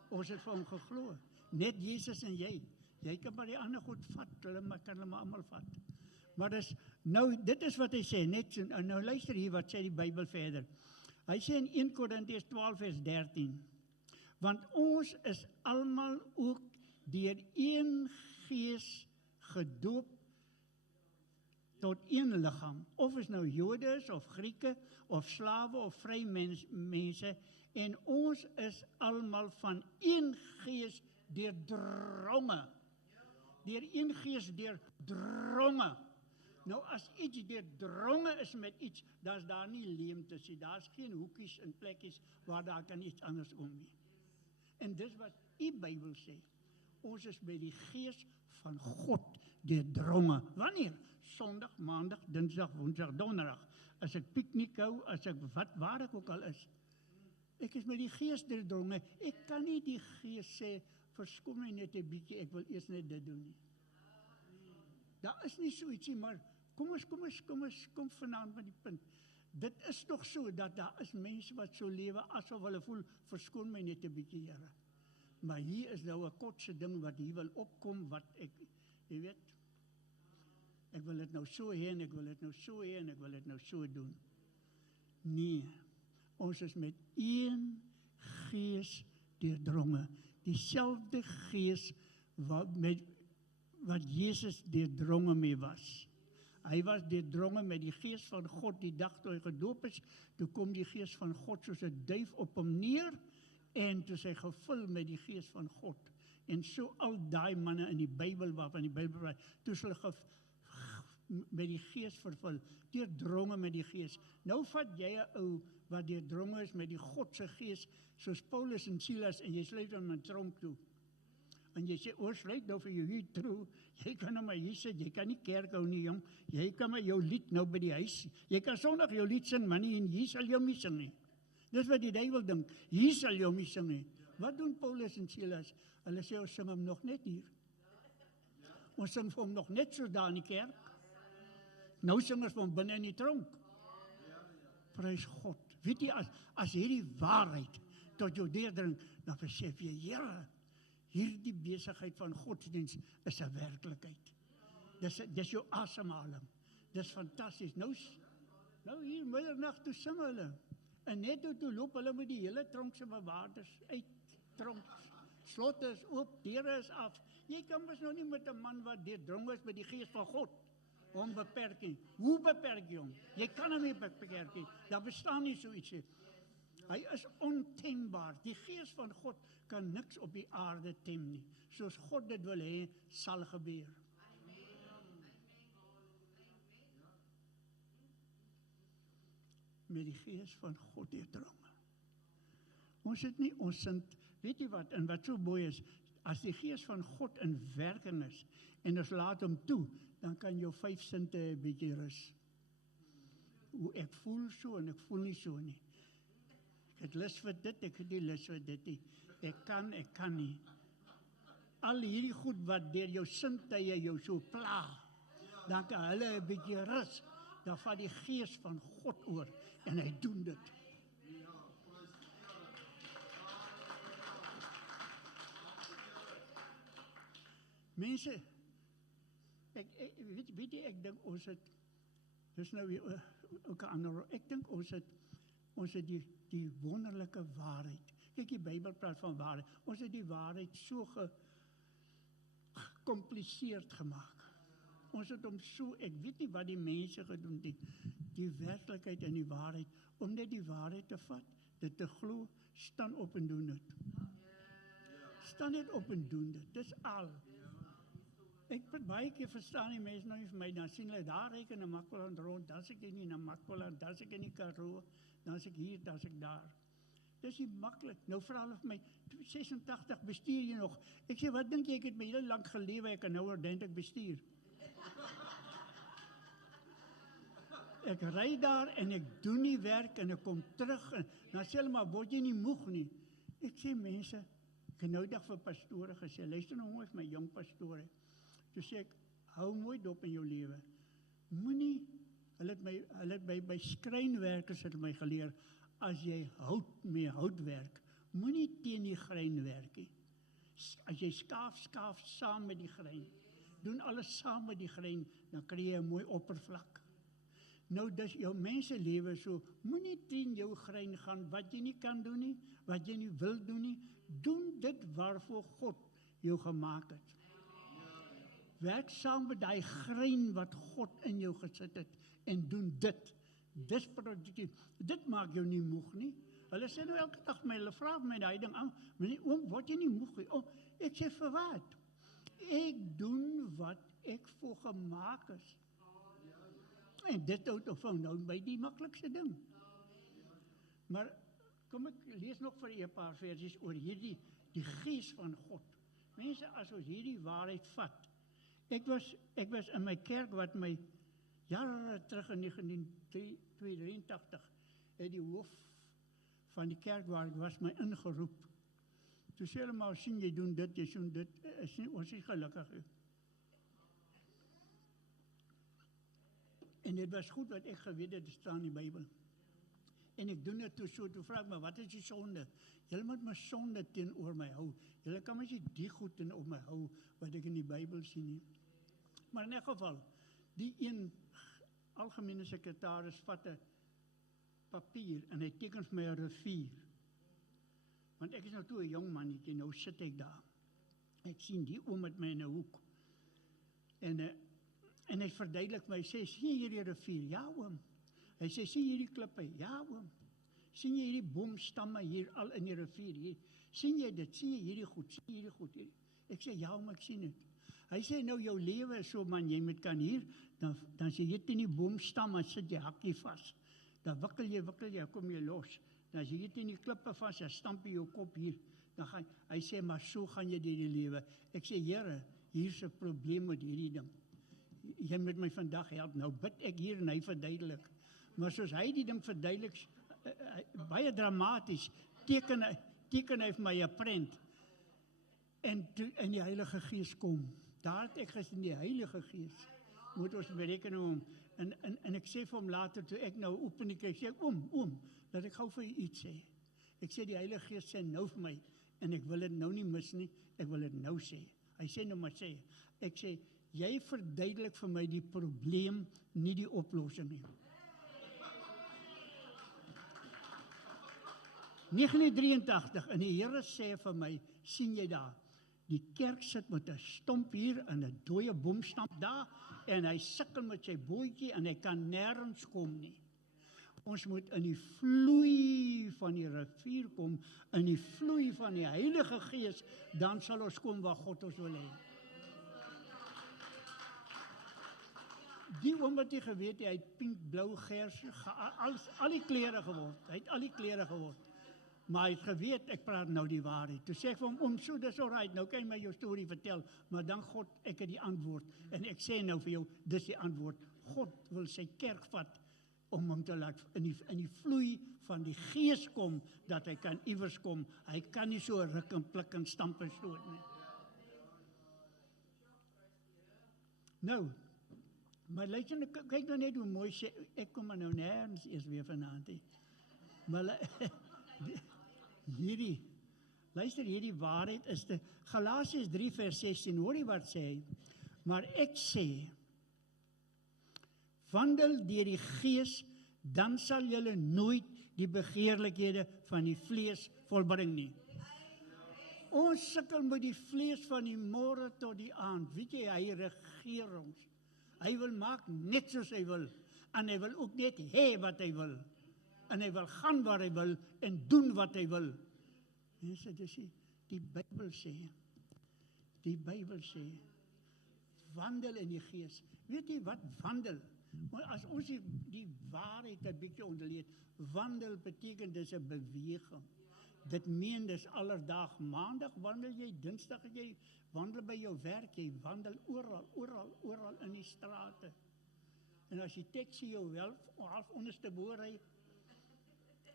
Ons het vir hom geglo. Net Jesus en jy. Jy kan maar die ander goed vat, kan hulle maar almal vat. Maar dit is wat hy sê, net nou luister hier wat sê die Bybel verder. Hy sê in 1 Korintiërs 12 vers 13, want ons is almal ook deur een gees gedoop tot een liggaam, of is nou Jode of Grieke, of slawe of vry mense, en ons is almal van een gees deurdronge. Deur een gees deurdronge. Nou as iets deurdronge is met iets, dan is daar nie leemtes nie, daar is geen hoekies en plekkies waar daar kan iets anders kom nie. En dis wat die Bybel sê, ons is by die gees van God deurdronge. Wanneer? Sondag, maandag, dinsdag, woensdag, donderdag. As ek piknik hou, as ek waar ek ook al is. Ek is met die gees deurdronge. Ek kan nie die gees sê, verskoon my net 'n bietjie, ek wil eers net dit doen nie. Daar is nie so ietsie, maar kom vanaand met die punt. Dit is toch so, dat daar is mense wat so lewe, asof hulle voel, verskoon my net 'n bietjie, Here. Maar hier is nou 'n kotse ding wat hier wil opkom, wat jy weet, ek wil dit nou so hê, en ek wil dit nou so hê, en ek wil dit nou so doen. Nee, ons is met een gees deurdronge, dieselfde gees wat Jesus deurdronge mee was. Hy was deurdronge met die gees van God die dag toe hy gedoop is, toe kom die gees van God soos 'n duif op hom neer, en toe hy gevul met die gees van God. En so al daai manne in die Bybel, waarvan die Bybel praat, toe hulle met die gees vervul, deurdronge met die gees. Nou vat jy 'n ou wat deurdronge is met die Godse gees, soos Paulus en Silas, en jy sluit hom in 'n tronk toe. En jy sê, sluit nou vir jou hier toe, jy kan nou maar hier sit, jy kan nie kerk hou nie, jong, jy kan maar jou lied nou by die huis, jy kan Sondag jou lied sing, maar nie, en hier sal jou nie sing nie. Dis wat die duiwel dink, hier sal jou nie sing nie. Wat doen Paulus en Silas? Hulle sê, ons sing hom nog net hier. Ons sing vir hom nog net so daar in die kerk. Nou sing ons van binne in die tronk. Prys God. Weet jy, as hierdie waarheid tot jou deurdring, dan besef jy, Here, hierdie besigheid van godsdienst is 'n werklikheid. Dis jou asemhaling. Dis fantasties. Nou hier middernag toe sing hulle. En net toe loop hulle met die hele tronk se bewaarders uit. Tronk. Slotte is oop, deure is af. Jy kan mos nou nie met 'n man wat deurdronge is met die gees van God hom beperk nie. Hoe beperk jy hom? Jy kan hom nie beperk nie. Daar bestaan nie so iets nie. Hy is ontembaar. Die gees van God kan niks op die aarde tem nie. Soos God dit wil hê, sal gebeur. Met die gees van God deurdronge. Ons het nie, ons sind, weet jy wat, en wat so mooi is, as die gees van God in werking is, en ons laat hom toe, dan kan jou 5 sinte 'n bietjie rus. Hoe ek voel so, en ek voel nie so nie. Ek het lus vir dit, ek het nie lus vir dit nie. Ek kan nie. Al hierdie goed wat deur jou sintuie jou so pla, dan kan hulle 'n bietjie rus, dan vat die gees van God oor, en hy doen dit. Mense, weet jy, ek dink ons het, dis nou weer ook 'n ander, ek dink ons het die wonderlike waarheid. Kyk, die Bybel praat van waarheid. Ons het die waarheid so gecompliseerd gemaak. Ons het hom so, ek weet nie wat die mense gedoen het, die werklikheid en die waarheid, om net die waarheid te vat, dit te glo, staan op en doen dit. Staan net op en doen dit, dis al. Ek baie keer verstaan die mense nou nie vir my, dan sien hulle, daar ry ek in Namakwaland rond, dan is ek nie in Namakwaland, dan is ek in die Karoo, dan is ek hier, dan is ek daar. Dis nie maklik. Nou vra hulle vir my, 86 bestuur jy nog? Ek sê, wat dink jy, ek het my heel lang gelewe, ek kan nou ordentlik bestuur. Ek ry daar en ek doen die werk en ek kom terug en dan sê hulle maar, word jy nie moeg nie? Ek sê mense, ek het nou dag vir pastore gesê, luister nou mooi vir my jong pastore. Toe sê ek, hou mooi dop in jou lewe. Moenie, hulle het by skrynwerkers het my geleer, as jy hout werk, moenie teen die grein werk nie. As jy skaaf saam met die grein. Doen alles saam met die grein, dan kry jy 'n mooi oppervlak. Nou dis jou menselewe so, moenie teen jou grein gaan wat jy nie kan doen nie, wat jy nie wil doen nie. Doen dit waarvoor God jou gemaak het. Werk saam met daai grein wat God in jou gesit het en doen dit. Dis produktief. Dit maak jou nie moeg nie. Hulle sê nou elke dag my, hulle vra my daai ding aan, oom, word jy nie moeg nie? Ek sê vir wat? Ek doen wat ek voor gemaak is. En dit hou toch van nou by die maklikste ding. Maar kom ek lees nog vir 'n paar versies oor hierdie, die gees van God. Mense, as ons hierdie waarheid vat. Ek was in my kerk wat my jare terug in 1983 het die hoof van die kerk waar ek was my ingeroep. Toe sê hulle maar, sien jy doen dit, jy doen dit, ons is gelukkig. En dit was goed wat ek geweet het, dit staan in die Bybel. En ek doen dit toe so, toe vraag ek my, wat is die sonde? Julle moet my sonde teenoor my hou. Julle kan my nie die goed teenoor my hou, wat ek in die Bybel sien nie. Maar in elk geval, die een algemene sekretaris vat 'n papier en hy teken vir my 'n rivier. Want ek is nou toe 'n jong mannetjie, nou sit ek daar. Ek sien die oom met my in 'n hoek. En hy verduidelik my, sê, sien jy hierdie rivier? Ja, oom. Hy sê, sien jy hierdie klippe? Ja, oom. Sien jy hierdie boomstamme hier al in die rivier? Hier? Sien jy dit? Sien jy hierdie goed? Sien jy hierdie goed? Ek sê, ja, oom, ek sien dit. Hy sê nou jou lewe is so man, jy moet kan hier, dan sê jy teen die boomstam en sit jy hakkie vas. Dan wikkel jy, kom jy los. Dan as jy teen die klippe vas, dan stamp jy jou kop hier. Dan gaan, hy sê, maar so gaan jy deur die lewe. Ek sê, Here, hier's 'n probleem met hierdie ding. Jy moet my vandag help. Nou bid ek hier en hy verduidelik. Maar soos hy die ding verduidelik, baie dramaties, teken hy vir my 'n prent. En die Heilige Gees kom. Daar het ek gesien die Heilige Gees. Moet ons bereken hom. En ek sê vir hom later, toe ek nou open die kyk, sê ek, oom, dat ek gou vir u iets sê. Ek sê die Heilige Gees sê nou vir my, en ek wil dit nou nie mis nie, ek wil dit nou sê. Hy sê nou maar sê, ek sê, jy verduidelik vir my die probleem, nie die oplossing nie. 1983, en die Here sê vir my, sien jy daar, die kerk sit met 'n stomp hier en 'n dooie boomstamp daar, en hy sukkel met sy bootjie en hy kan nêrens kom nie. Ons moet in die vloei van die rivier kom, in die vloei van die Heilige Gees, dan sal ons kom waar God ons wil hê. Die oom wat jy geweet, hy het pink, blou, gers, al die klere geword. Hy het al die klere geword. Maar hy het geweet, ek praat nou die waarheid. Toe sê ek vir hom, so, dis alright, nou kan jy my jou storie vertel, maar dan God, ek het die antwoord. En ek sê nou vir jou, dis die antwoord. God wil sy kerk vat, om hom te laat in die vloei van die Gees kom, dat hy kan iewers kom. Hy kan nie so ruk en plik en stamp en stoot nie. Nou, maar luister, kyk nou net hoe mooi sê, ek kom maar nou nêrens eers weer vanaand. Maar luister, hierdie waarheid is Galasiërs 3 vers 16, hoor jy wat sê hy? Maar ek sê, wandel deur die Gees, dan sal julle nooit die begeerlikhede van die vlees volbring nie. Ons sukkel met die vlees van die môre tot die aand. Weet jy, hy regeer ons. Hy wil maak net soos hy wil. En hy wil ook net hê wat hy wil. En hy wil gaan waar hy wil en doen wat hy wil. Mense, dis die Bybel sê, wandel in die Gees. Weet jy wat wandel? Maar as ons die waarheid 'n bietjie onderleed, wandel beteken dis 'n beweging. Dit meen dis alledaags. Maandag wandel jy, Dinsdag jy wandel by jou werk, jy wandel oral in die strate. En as die taxi jou wel half onderste bo ry,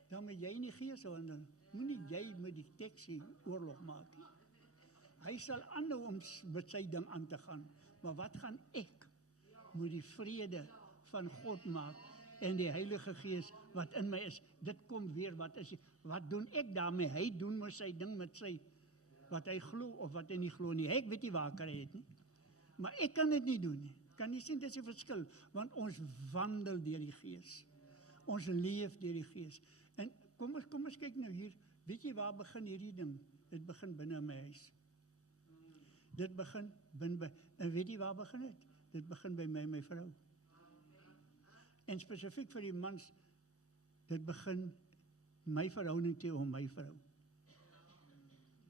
dan moet jy in die Gees wandel. Moenie jy met die taxi oorlog maak nie. Hy sal aanhou om met sy ding aan te gaan. Maar wat gaan ek moet die vrede van God maak en die Heilige Gees wat in my is? Dit kom weer, wat doen ek daarmee? Hy doen met sy ding met sy, wat hy glo of wat hy nie glo nie. Ek weet nie waar kry hy dit nie. Maar ek kan dit nie doen nie. Kan jy sien, dit is 'n verskil, want ons wandel deur die Gees. Ons leef deur die Gees. En kom ons kyk nou hier, weet jy waar begin hierdie ding? Dit begin binne my huis. Dit begin binne, en weet jy waar begin dit? Dit begin by my en my vrou. En spesifiek vir die mans, dit begin my verhouding teenoor my vrou.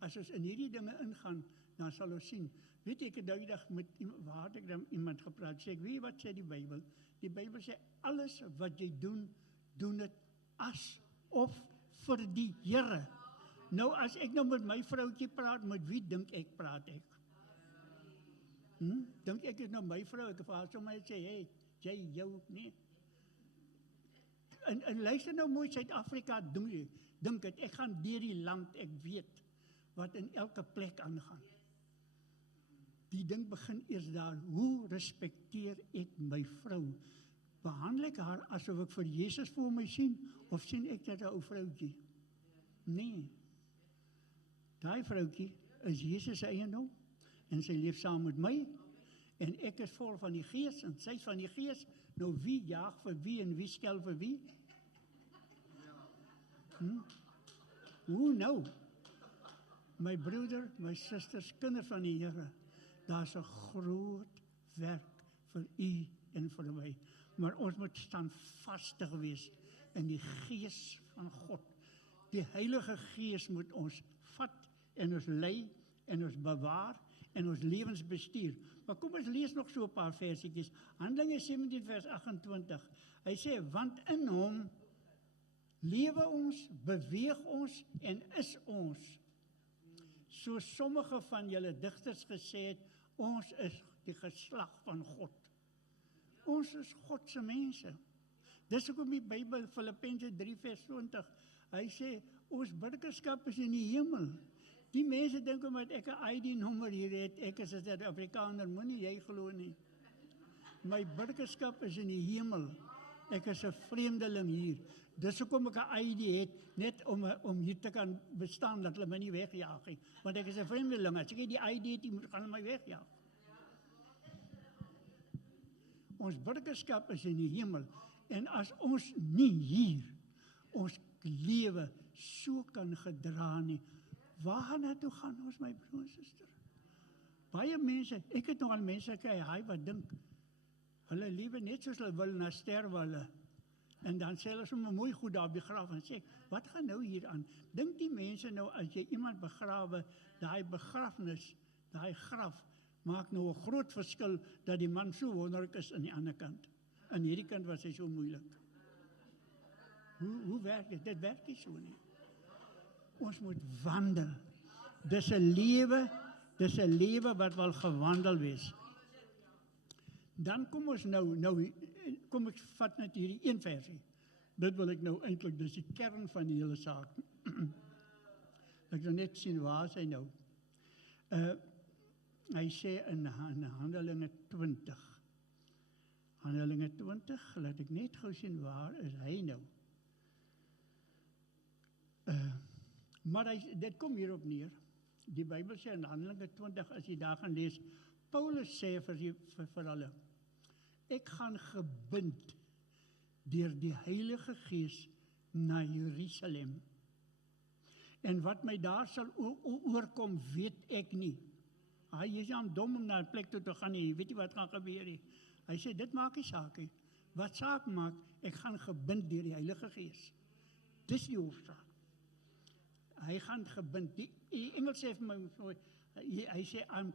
As ons in hierdie dinge ingaan, dan sal ons sien. Weet jy, ek het nou dag met iemand gepraat, sê ek, weet jy wat sê die Bybel? Die Bybel sê, alles wat jy doen, doen dit as of vir die Here. Nou, as ek nou met my vrouwtjie praat, met wie dink ek praat ek? Dink ek is nou my vrou, ek vraag so my sê, hey, jy jou, nee. En luister nou mooi, Suid-Afrika, dink het, ek gaan deur die land, ek weet, wat in elke plek aangaan. Die ding begin eers daar, hoe respekteer ek my vrou? Behandel ek haar asof ek vir Jesus voor my sien, of sien ek dat 'n ou vrouwtjie? Nee. Daai vrouwtjie is Jesus se eiendom, en sy leef saam met my, en ek is vol van die Gees, en sy is van die Gees, nou wie jaag vir wie, en wie skel vir wie? Hoe nou? My broeder, my susters, kinders van die Here, daar's 'n groot werk vir u en vir my, maar ons moet standvastig wees in die Gees van God. Die Heilige Gees moet ons vat, en ons lei, en ons bewaar, en ons lewens bestuur. Maar kom ons lees nog so 'n paar versietjies. Handelinge 17 vers 28. Hy sê, want in hom lewe ons, beweeg ons en is ons. So sommige van julle digters gesê het, ons is die geslag van God. Ons is God se mense. Dis hoekom die Bybel, Filippense 3 vers 20, hy sê, ons burgerskap is in die hemel. Die mense dink omdat ek 'n ID-nommer hier het, ek is 'n Suid-Afrikaner, moenie jy glo nie. My burgerskap is in die hemel. Ek is 'n vreemdeling hier. Dis hoekom ek 'n ID het, net om hier te kan bestaan, dat hulle my nie wegjaag nie. Want ek is 'n vreemdeling. As ek nie die ID het, dan gaan hulle my wegjaag. Ons burgerskap is in die hemel. En as ons nie hier ons lewe so kan gedra nie, waar toe gaan ons, my broer en suster? Baie mense, ek het nog al mense gekry, hy wat dink, hulle lewe net soos hulle wil, na sterwe hulle. En dan sê hulle sommer mooi goed daar begrawe en sê, wat gaan nou hier aan? Dink die mense nou, as jy iemand begrawe, daai begrafnis, daai graf, maak nou 'n groot verskil, dat die man so wonderlik is aan die ander kant. Aan hierdie kant was hy so moeilik. Hoe werk dit? Dit werk nie so nie. Ons moet wandel. Dis 'n lewe wat wil gewandel wees. Dan kom ons kom ek vat net hierdie een versie. Dit wil ek nou eintlik, dis die kern van die hele saak. Ek wil net sien waar is hy nou. Hy sê in Handelinge 20. Handelinge 20, laat ek net gou sien waar is hy nou. Maar dit kom hierop neer. Die Bybel sê in Handelinge 20, as jy daar gaan lees, Paulus sê vir hulle, ek gaan gebind deur die Heilige Gees na Jerusalem. En wat my daar sal oorkom, weet ek nie. Hy is aan dom om na 'n plek toe te gaan nie, jy weet nie wat gaan gebeur nie. Hy sê, dit maak nie saak nie. Wat saak maak, ek gaan gebind deur die Heilige Gees. Dis die hoofsaak. Hy gaan gebind. Die Engels sê vir my, hy sê, I'm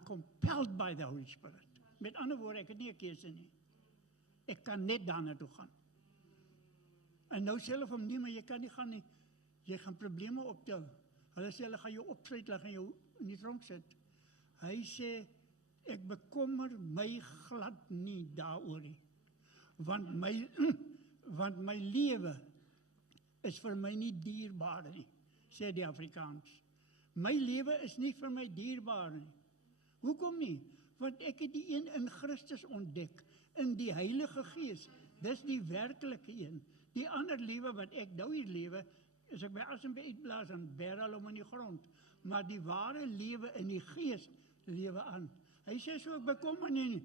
compelled by the Holy Spirit. Met ander woorde, ek het nie 'n keuse nie. Ek kan net daarna toe gaan. En nou sê hulle vir hom, nee, maar jy kan nie gaan nie. Jy gaan probleme optel. Hulle sê, hulle gaan jou opsluit, hulle gaan jou in die tronk sit. Hy sê, ek bekommer my glad nie daaroor nie. Want my lewe is vir my nie dierbaar nie, sê die Afrikaans. My lewe is nie vir my dierbaar nie. Hoekom nie? Want ek het die een in Christus ontdek, in die Heilige Gees. Dis die werklike een. Die ander lewe wat ek nou hier lewe, is ek by asem uitblaas en berrel om in die grond. Maar die ware lewe in die Gees lewe aan. Hy sê so, ek bekommer nie.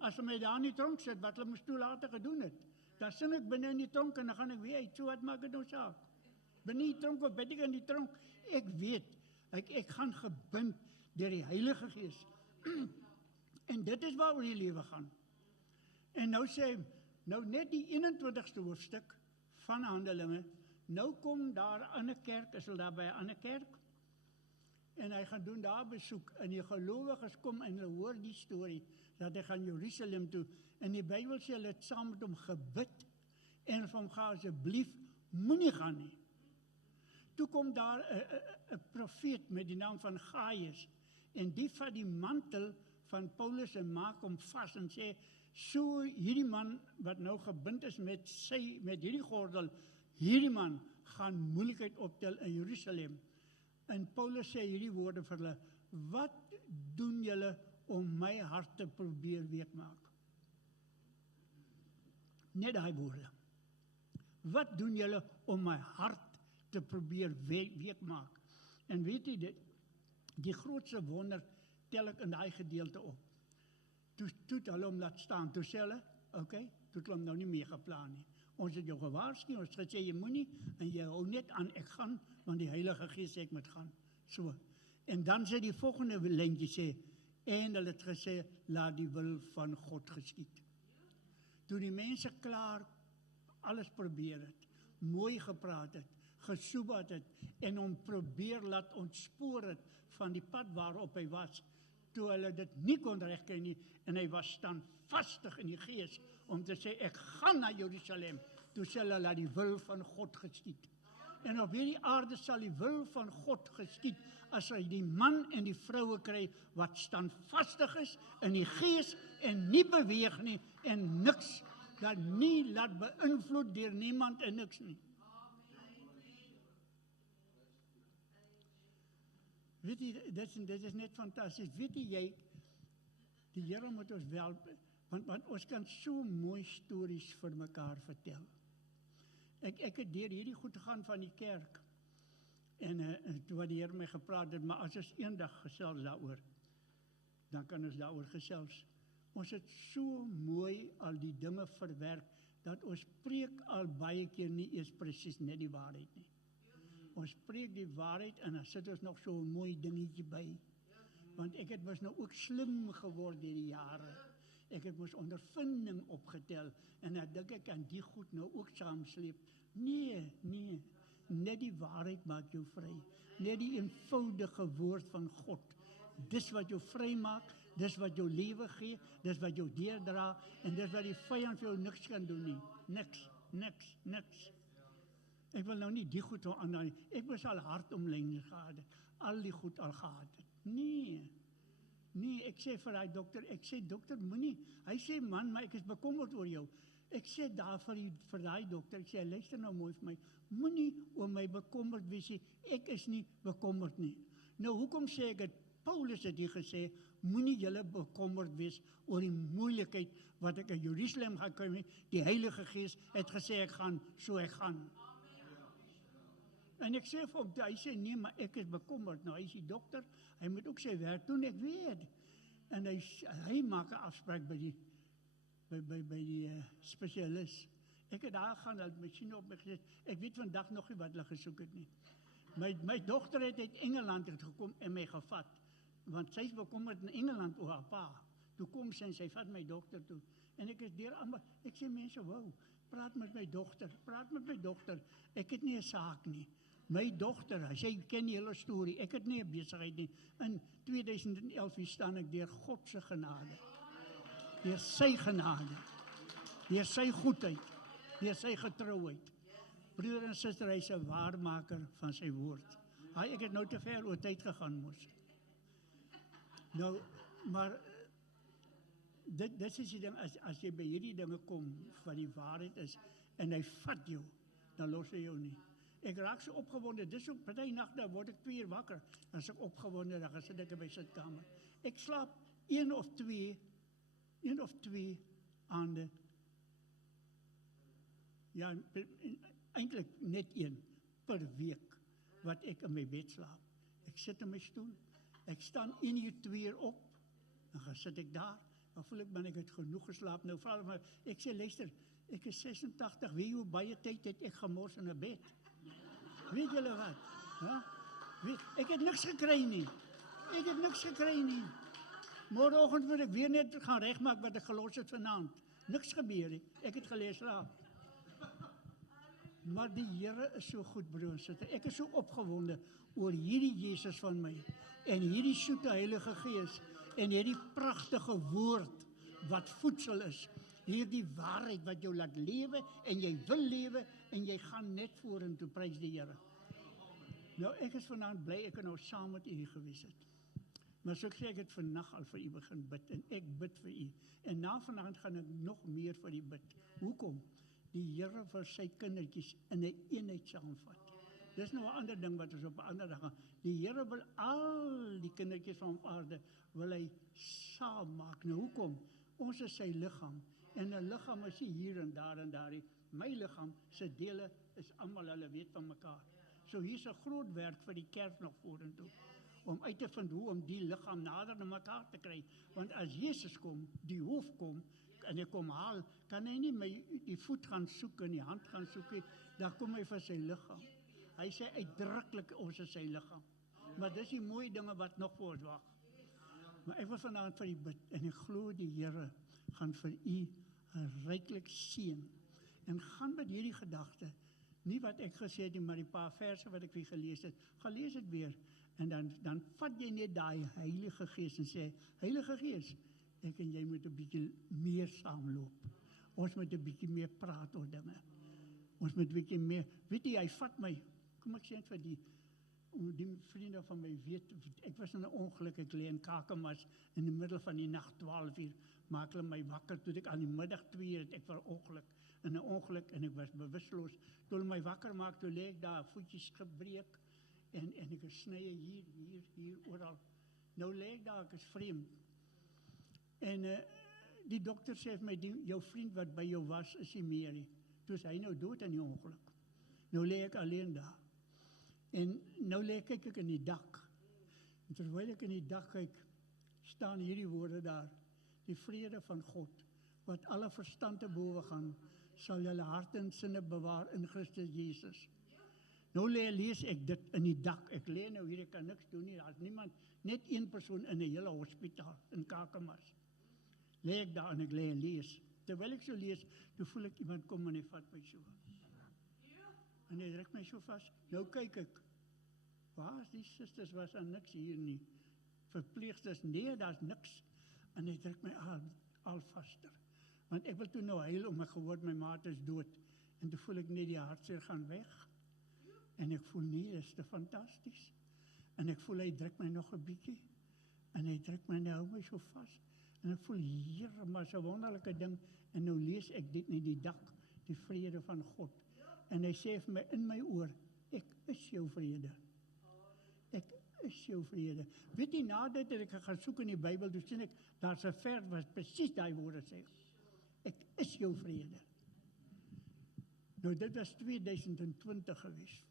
As hy my daar in die tronk sit, wat hulle moes toe later gedoen het, dan sin ek binne in die tronk en dan gaan ek weer uit. So wat maak dit nou saak? Binne die tronk of bid ek in die tronk? Ek weet, ek gaan gebind deur die Heilige Gees. En dit is waaroor die lewe gaan. En nou sê hy, nou net die 21ste hoofstuk van Handelinge, nou kom daar 'n ander kerk, is hulle daar by 'n ander kerk, en hy gaan doen daar besoek, en die gelowiges kom en hulle hoor die storie, dat hy gaan Jerusalem toe, en die Bybel sê hulle het saam met hom gebid, en vir hom gaan asseblief, moenie gaan nie. Toe kom daar 'n profeet met die naam van Gaius, en die vat die mantel van Paulus en maak hom vas en sê, so hierdie man wat nou gebind is met hierdie gordel, hierdie man gaan moeilikheid optel in Jerusalem. En Paulus sê hierdie woorde vir hulle, wat doen julle om my hart te probeer weekmaak? Net daai woorde. Wat doen julle om my hart te probeer weekmaak? En weet jy dit, die grootste wonder tel ek in daai gedeelte op. Toe hulle hom laat staan, toe sê hulle, okay, toe het hulle hom nou nie meer geplan nie. Ons het jou gewaarsku, ons het gesê, jy moenie, en jy hou net aan, ek gaan, want die Heilige Gees sê ek moet gaan. So. En dan sê die volgende lyntjie sê, en hulle het gesê, laat die wil van God geskied. Toe die mense klaar alles probeer het, mooi gepraat het, gesoebat het en hom probeer laat ontspoor het van die pad waarop hy was, toe hulle dit nie kon regkry nie, en hy was standvastig in die gees, om te sê, ek gaan na Jerusalem, toe sal hulle die wil van God geskied. En op hierdie aarde sal die wil van God geskied, as hy die man en die vroue kry, wat standvastig is in die gees, en nie beweeg nie, en niks, dat nie laat beïnvloed deur niemand en niks nie. Weet jy, dit is net fantasties. Weet jy, die Here moet ons wel, want ons kan so mooi stories vir mekaar vertel. Ek het deur hierdie goed gegaan van die kerk, en toe wat die Here my gepraat het, maar as ons eendag gesels daaroor, dan kan ons daaroor gesels. Ons het so mooi al die dinge verwerk, dat ons preek al baie keer nie eers presies net die waarheid nie. Ons preek die waarheid, en dan sit ons nog so 'n mooi dingetje by. Want ek het mos nou ook slim geword deur die jare. Ek het mos ondervinding opgetel, en dan dink ek aan die goed nou ook saamsleep. Nee, net die waarheid maak jou vry. Net die eenvoudige woord van God. Dis wat jou vry maak, dis wat jou lewe gee, dis wat jou deurdra, en dis wat die vyand vir jou niks kan doen nie. Niks. Ek wil nou nie die goed aan nie. Ek moes al hartomleiding gehad het, al die goed al gehad het. Nee, ek sê vir die dokter, dokter moenie, hy sê man, maar ek is bekommerd oor jou. Ek sê daar vir die dokter, ek sê, luister nou mooi vir my, moenie oor my bekommerd wees nie, ek is nie bekommerd nie. Nou, hoekom sê ek het? Paulus het hier gesê, moenie julle bekommerd wees oor die moeilikheid wat ek in Jerusalem gaan kom. Die Heilige Gees het gesê ek gaan, so ek gaan. En ek sê vir hom, hy sê nee, maar ek is bekommerd. Nou, hy is die dokter, hy moet ook sy werk doen, ek weet. En hy maak 'n afspraak by die spesialis. Ek het daar gaan, hulle het masjiene op my gesit, ek weet vandag nog nie wat hulle gesoek het nie. My dogter het uit Engeland gekom en my gevat, want sy is bekommerd in Engeland oor haar pa. Toe kom sy en sy vat my dogter toe. En ek is deur allemaal, ek sê mense, wow, praat met my dogter. Ek het nie 'n saak nie. My dogter, as jy ken die hele storie, ek het nie 'n besigheid nie. In 2011 hier staan ek deur God se genade. Deur sy genade. Deur sy goedheid. Deur sy getrouheid. Broer en suster, hy is 'n waarmaker van sy woord. Ek het nou te ver oor tyd gegaan mos. Nou, maar dit is die ding, as jy by hierdie dinge kom, wat die waarheid is, en hy vat jou, dan los hy jou nie. Ek raak so opgewonde, dis ook party nag, dan word ek 2 uur wakker, dan is ek opgewonde, dan sit ek in my sitkamer. Ek slaap 1 of 2 aande, ja, eintlik net 1 per week, wat ek in my bed slaap. Ek sit in my stoel, ek staan 1 uur, 2 uur op, dan gaan sit ek daar, dan voel ek, man, ek het genoeg geslaap. Nou vraag my, ek sê, luister, ek is 86, weet jy hoe baie tyd het ek gemors in 'n bed? Weet julle wat? Ja? Ek het niks gekry nie. Môreoggend moet ek weer net gaan regmaak wat ek gelos het vanaand. Niks gebeur nie. Ek het gelees slaap. Maar die Here is so goed, broer en suster. Ek is so opgewonde oor hierdie Jesus van my en hierdie soete Heilige Gees en hierdie pragtige woord wat voedsel is. Hierdie waarheid wat jou laat lewe en jy wil lewe en jy gaan net vorentoe, prys die Here. Nou, ek is vanaand bly ek nou saam met u gewees het. Maar so ek sê, ek het vannag al vir u begin bid en ek bid vir u. En na vanaand gaan ek nog meer vir u bid. Hoekom? Die Here vir sy kindertjies in 'n eenheid saamvat. Dis nou 'n ander ding wat ons op 'n ander dag gaan. Die Here wil al die kindertjies van aarde wil hy saam maak. Nou hoekom? Ons is sy liggaam. En 'n liggaam is nie hier en daar en daar nie. My liggaam se dele is almal, hulle weet van mekaar. So hier's 'n groot werk vir die kerk nog vorentoe. Om uit te vind hoe om die liggaam nader na mekaar te kry. Want as Jesus kom, die hoof kom, en hy kom haal, kan hy nie die voet gaan soek en die hand gaan soek nie, dan kom hy vir sy liggaam. Hy sê uitdruklik, ons is sy liggaam. Maar dis die mooie dinge wat nog voor ons wag. Maar ek wil vanaand vir u bid, en ek glo die Here gaan vir u 'n ryklik seën. En gaan met hierdie gedagte Nie wat ek gesê het, maar die paar verse wat ek weer gelees het. Gaan lees dit weer. En dan vat jy net daai Heilige Gees en sê, Heilige Gees, ek en jy moet 'n bietjie meer saamloop. Ons moet 'n bietjie meer praat oor dinge. Ons moet 'n bietjie meer, weet jy, hy vat my, kom ek sê net vir die vriende van my weet, ek was in 'n ongeluk, ek lê in Kakamas in die middel van die nag, 12 uur, maak hulle my wakker, toe ek aan die middag 2 uur het ek vir ongeluk, in 'n ongeluk en ek was bewusteloos. Toe hulle my wakker maak, toe lê ek daar, voetjies gebreek en ek is snye hier, oral. Nou lê ek daar, ek is vreemd. En die dokter sê vir my, jou vriend wat by jou was, is nie meer nie. Toe is hy nou dood in die ongeluk. Nou lê ek alleen daar. En nou kyk ek in die dak. En terwyl ek in die dak kyk, staan hierdie woorde daar. Die vrede van God, wat alle verstand te bowe gaan, sal julle harte en sinne bewaar in Christus Jesus. Nou lees ek dit in die dak. Ek lê nou hier, ek kan niks doen nie. Daar is niemand, net een persoon in 'n hele hospitaal in Kakamas. Lê ek daar en ek lê en lees. Terwyl ek so lees, toe voel ek iemand kom en hy vat my so. En hy druk my so vas. Nou kyk ek, waar is die susters, was daar niks hier nie. Verpleegsters, nee, daar's niks. En hy druk my al vaster. Want ek wil toe nou huil om ek gehoor my maat is dood. En toe voel ek net die hartseer gaan weg. En ek voel nee, dit is te fantasties. En ek voel hy druk my nog 'n bietjie. En hy druk my en hy hou my so vas. En ek voel, Here, maar so 'n wonderlike ding. En nou lees ek dit in die dak, die vrede van God. En hy sê vir my in my oor, ek is jou vrede. Ek is jou vrede. Weet jy, nadat ek gaan soek in die Bybel, toe sien ek, daar's 'n vers wat presies daai woorde sê. Ek is jou vrede. Nou dit was 2020 gewees.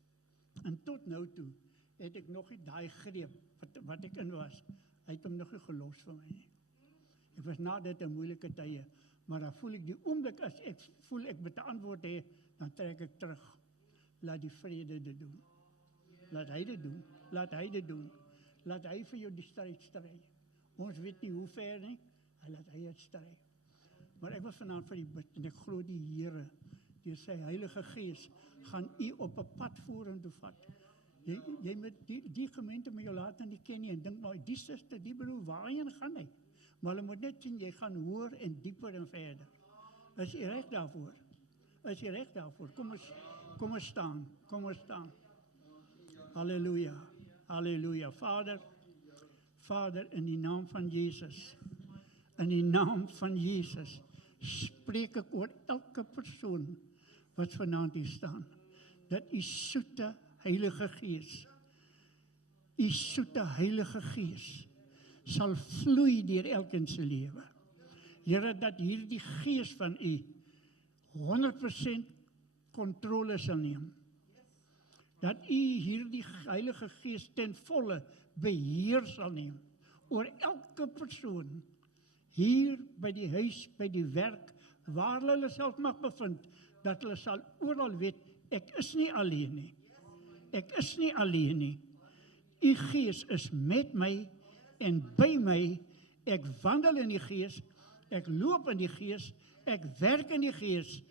En tot nou toe het ek nog nie daai greep wat ek in was. Hy het hom nog nie gelos vir my nie. Ek was na dit 'n moeilike tye, maar dan voel ek die oomblik as ek voel ek moet 'n antwoord hê, dan trek ek terug. Laat die vrede dit doen. Laat hy dit doen. Laat hy dit doen. Laat hy vir jou die stryd stry. Ons weet nie hoe ver nie, laat hy dit stry. Maar ek wil vanaand vir u bid en ek glo die Here, deur sy Heilige Gees, gaan u op 'n pad vorentoe vat. Jy met die gemeente met jou laat nie ken nie en dink maar die suster, die broer, waarheen gaan hy? Maar hulle moet net sien jy gaan hoër en dieper en verder. Is jy reg daarvoor? Is jy reg daarvoor? Kom ons staan. Halleluja. Halleluja. Vader, in die naam van Jesus. In die naam van Jesus spreek ek oor elke persoon wat vanaand hier staan. Dat u soete Heilige Gees, u soete Heilige Gees sal vloei deur elkeen se lewe. Here, dat hierdie Gees van u 100% kontrole sal neem. Dat u hierdie Heilige Gees ten volle beheer sal neem oor elke persoon hier by die huis, by die werk, waar hulle self mag bevind, dat hulle sal oral weet, ek is nie alleen nie. Ek is nie alleen nie. U Gees is met my en by my. Ek wandel in die Gees, ek loop in die Gees, ek werk in die Gees,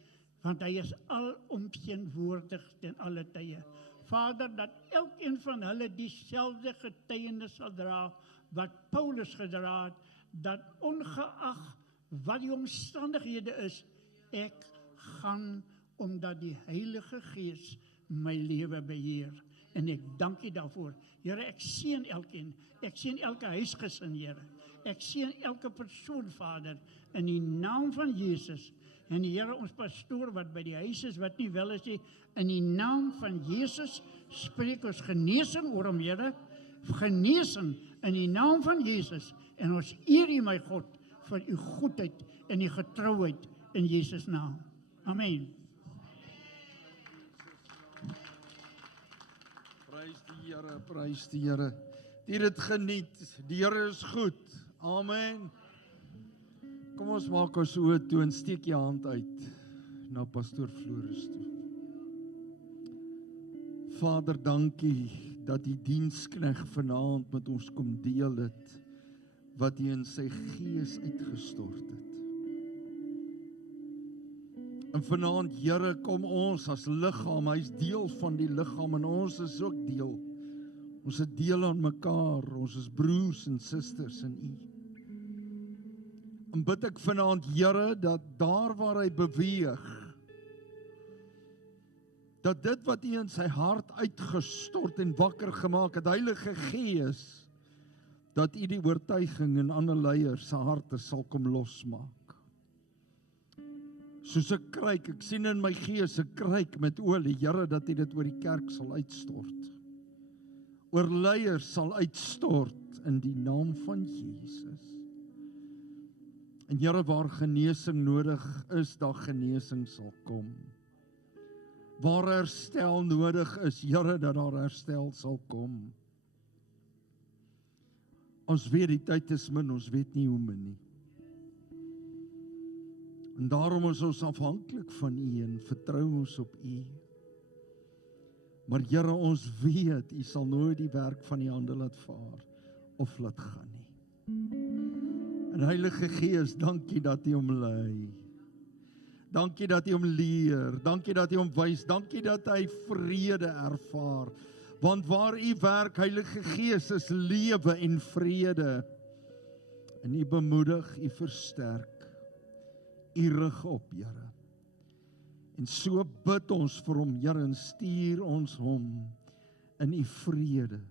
want hy is alomteenwoordig ten alle tye. Vader, dat elkeen van hulle dieselfde getuienis sal dra, wat Paulus gedra het, dat ongeag wat die omstandighede is, ek gaan omdat die Heilige Gees my lewe beheer. En ek dank U daarvoor. Here, ek seën elkeen. Ek seën elke huisgesin, Here. Ek seën elke persoon, Vader, in die naam van Jesus. En die Here, ons pastoor wat by die huis is, wat nie wel is nie, in die naam van Jesus spreek ons genesing oor hom, Here. Genesing in die naam van Jesus. En ons eer U, my God, vir U goedheid en U getrouheid in Jesus naam. Amen. Prys die Here, prys die Here. Die dit geniet, die Here is goed. Amen. Kom ons maak ons oë toe en steek jou hand uit na pastoor Floris toe. Vader, dankie dat die dienskneg vanaand met ons kom deel het wat hy in sy gees uitgestort het. En vanaand, Here, kom ons as liggaam, hy is deel van die liggaam en ons is ook deel. Ons is deel aan mekaar, ons is broers en susters in U. En bid ek vanaand, Here, dat daar waar hy beweeg, dat dit wat U in sy hart uitgestort en wakker gemaak het, Heilige Gees, dat U die oortuiging in ander leiers se harte sal kom losmaak. Soos 'n kruik, ek sien in my gees 'n kruik met olie, Here, dat U dit oor die kerk sal uitstort. Oor leiers sal uitstort in die naam van Jesus. En Here, waar genesing nodig is, daar genesing sal kom. Waar herstel nodig is, Here, dat daar herstel sal kom. Ons weet die tyd is min, ons weet nie hoe min nie. En daarom is ons afhanklik van U en vertrou ons op U. Maar Here, ons weet, U sal nooit die werk van die hande laat vaar of laat gaan nie. En Heilige Gees, dankie dat U hom lei. Dankie dat U hom leer, dankie dat U hom wys, dankie dat hy vrede ervaar. Want waar U werk, Heilige Gees, is lewe en vrede. En U bemoedig, U versterk, U rig op, Here. En so bid ons vir hom, Here, en stuur ons hom in U vrede.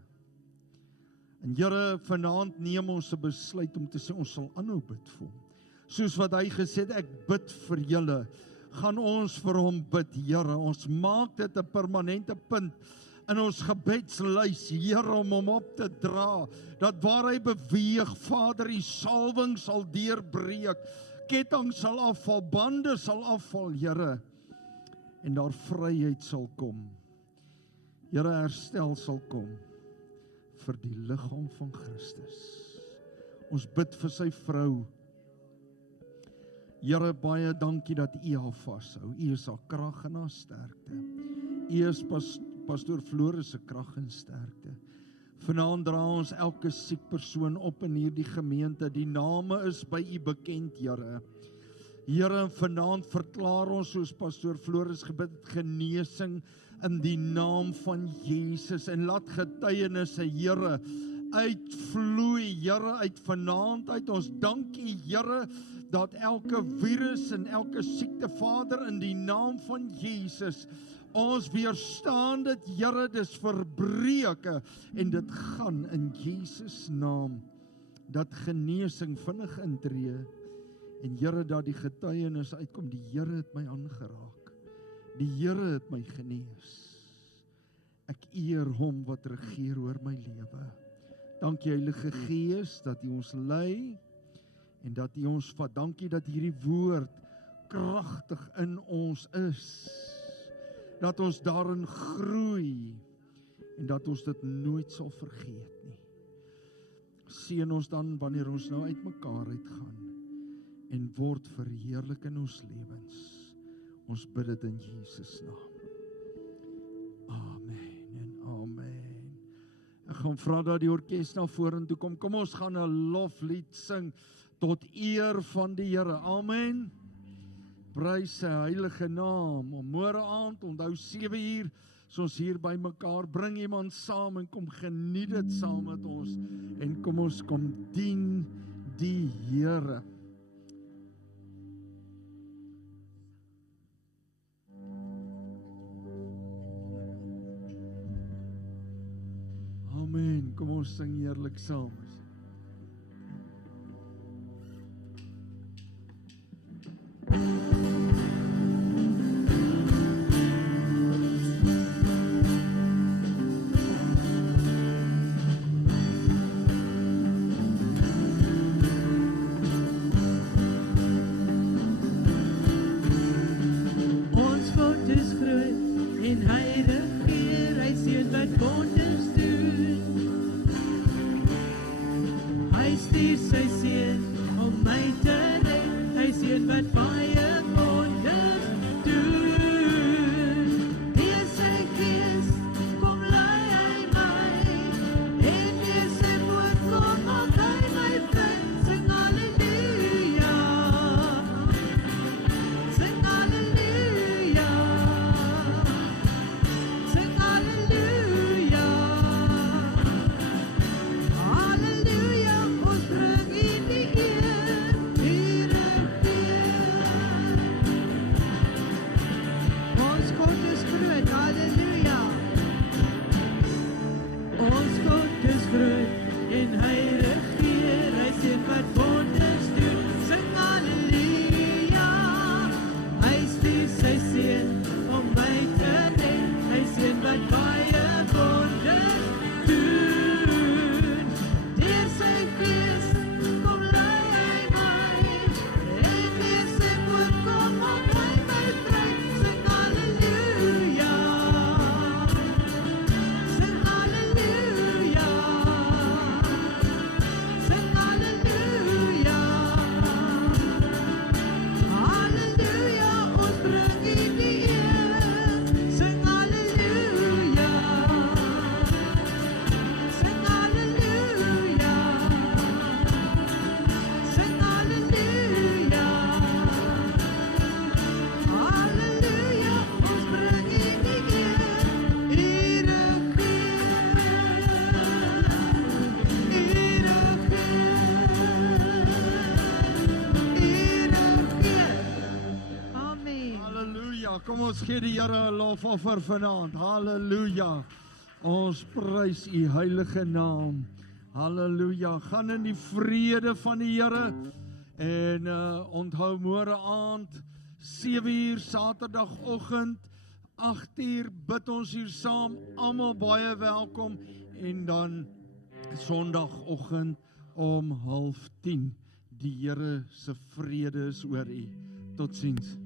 En Here, vanaand neem ons 'n besluit om te sê, ons sal aanhou bid vir hom. Soos wat hy gesê het, ek bid vir julle, gaan ons vir hom bid, Here. Ons maak dit 'n permanente punt in ons gebedslys, Here, om hom op te dra, dat waar hy beweeg, Vader, U salwing sal deurbreek, ketting sal afval, bande sal afval, Here, en daar vryheid sal kom. Here, herstel sal kom vir die liggaam van Christus. Ons bid vir sy vrou. Here, baie dankie dat U haar vashou. U is haar krag en haar sterkte. U is pastoor Floris se krag en sterkte. Vanaand dra ons elke siek persoon op in hierdie gemeente. Die name is by U bekend, Here. Here, vanaand verklaar ons soos pastoor Floris gebid genesing in die naam van Jesus en laat getuienisse, Here, uitvloei, Here, uit vanaand uit. Ons dank U, Here, dat elke virus en elke siekte, Vader, in die naam van Jesus, ons weerstaan dit, Here, dis verbreke en dit gaan in Jesus naam, dat genesing vinnig intree en Here, dat die getuienis uitkom, die Here het my aangeraak, die Here het my genees. Ek eer hom wat regeer oor my lewe. Dankie Heilige Gees dat U ons lei en dat U ons vat. Dankie dat hierdie woord kragtig in ons is. Dat ons daarin groei en dat ons dit nooit sal vergeet nie. Seën ons dan wanneer ons nou uitmekaar uitgaan en word verheerlik in ons lewens. Ons bid dit in Jesus naam. Amen en amen. Ek gaan vra dat die orkes na vorentoe kom. Kom ons gaan 'n loflied sing tot eer van die Here. Amen. Prys sy heilige naam. Om môre aand, onthou 7:00, is ons hier by mekaar. Bring iemand saam en kom geniet dit saam met ons. En kom ons kom dien die Here. Amen. Kom ons sing heerlik saam. Ons God is groot en hy regeer, hy seën wat wonders doen. Kom ons gee die Here 'n lofoffer vanaand. Halleluja. Ons prys u heilige naam. Halleluja. Gaan in die vrede van die Here. En onthou môre aand 7:00 Saterdagoggend 8:00 bid ons hier saam. Almal baie welkom. En dan Sondagoggend om 9:30. Die Here se vrede is oor u. Totsiens.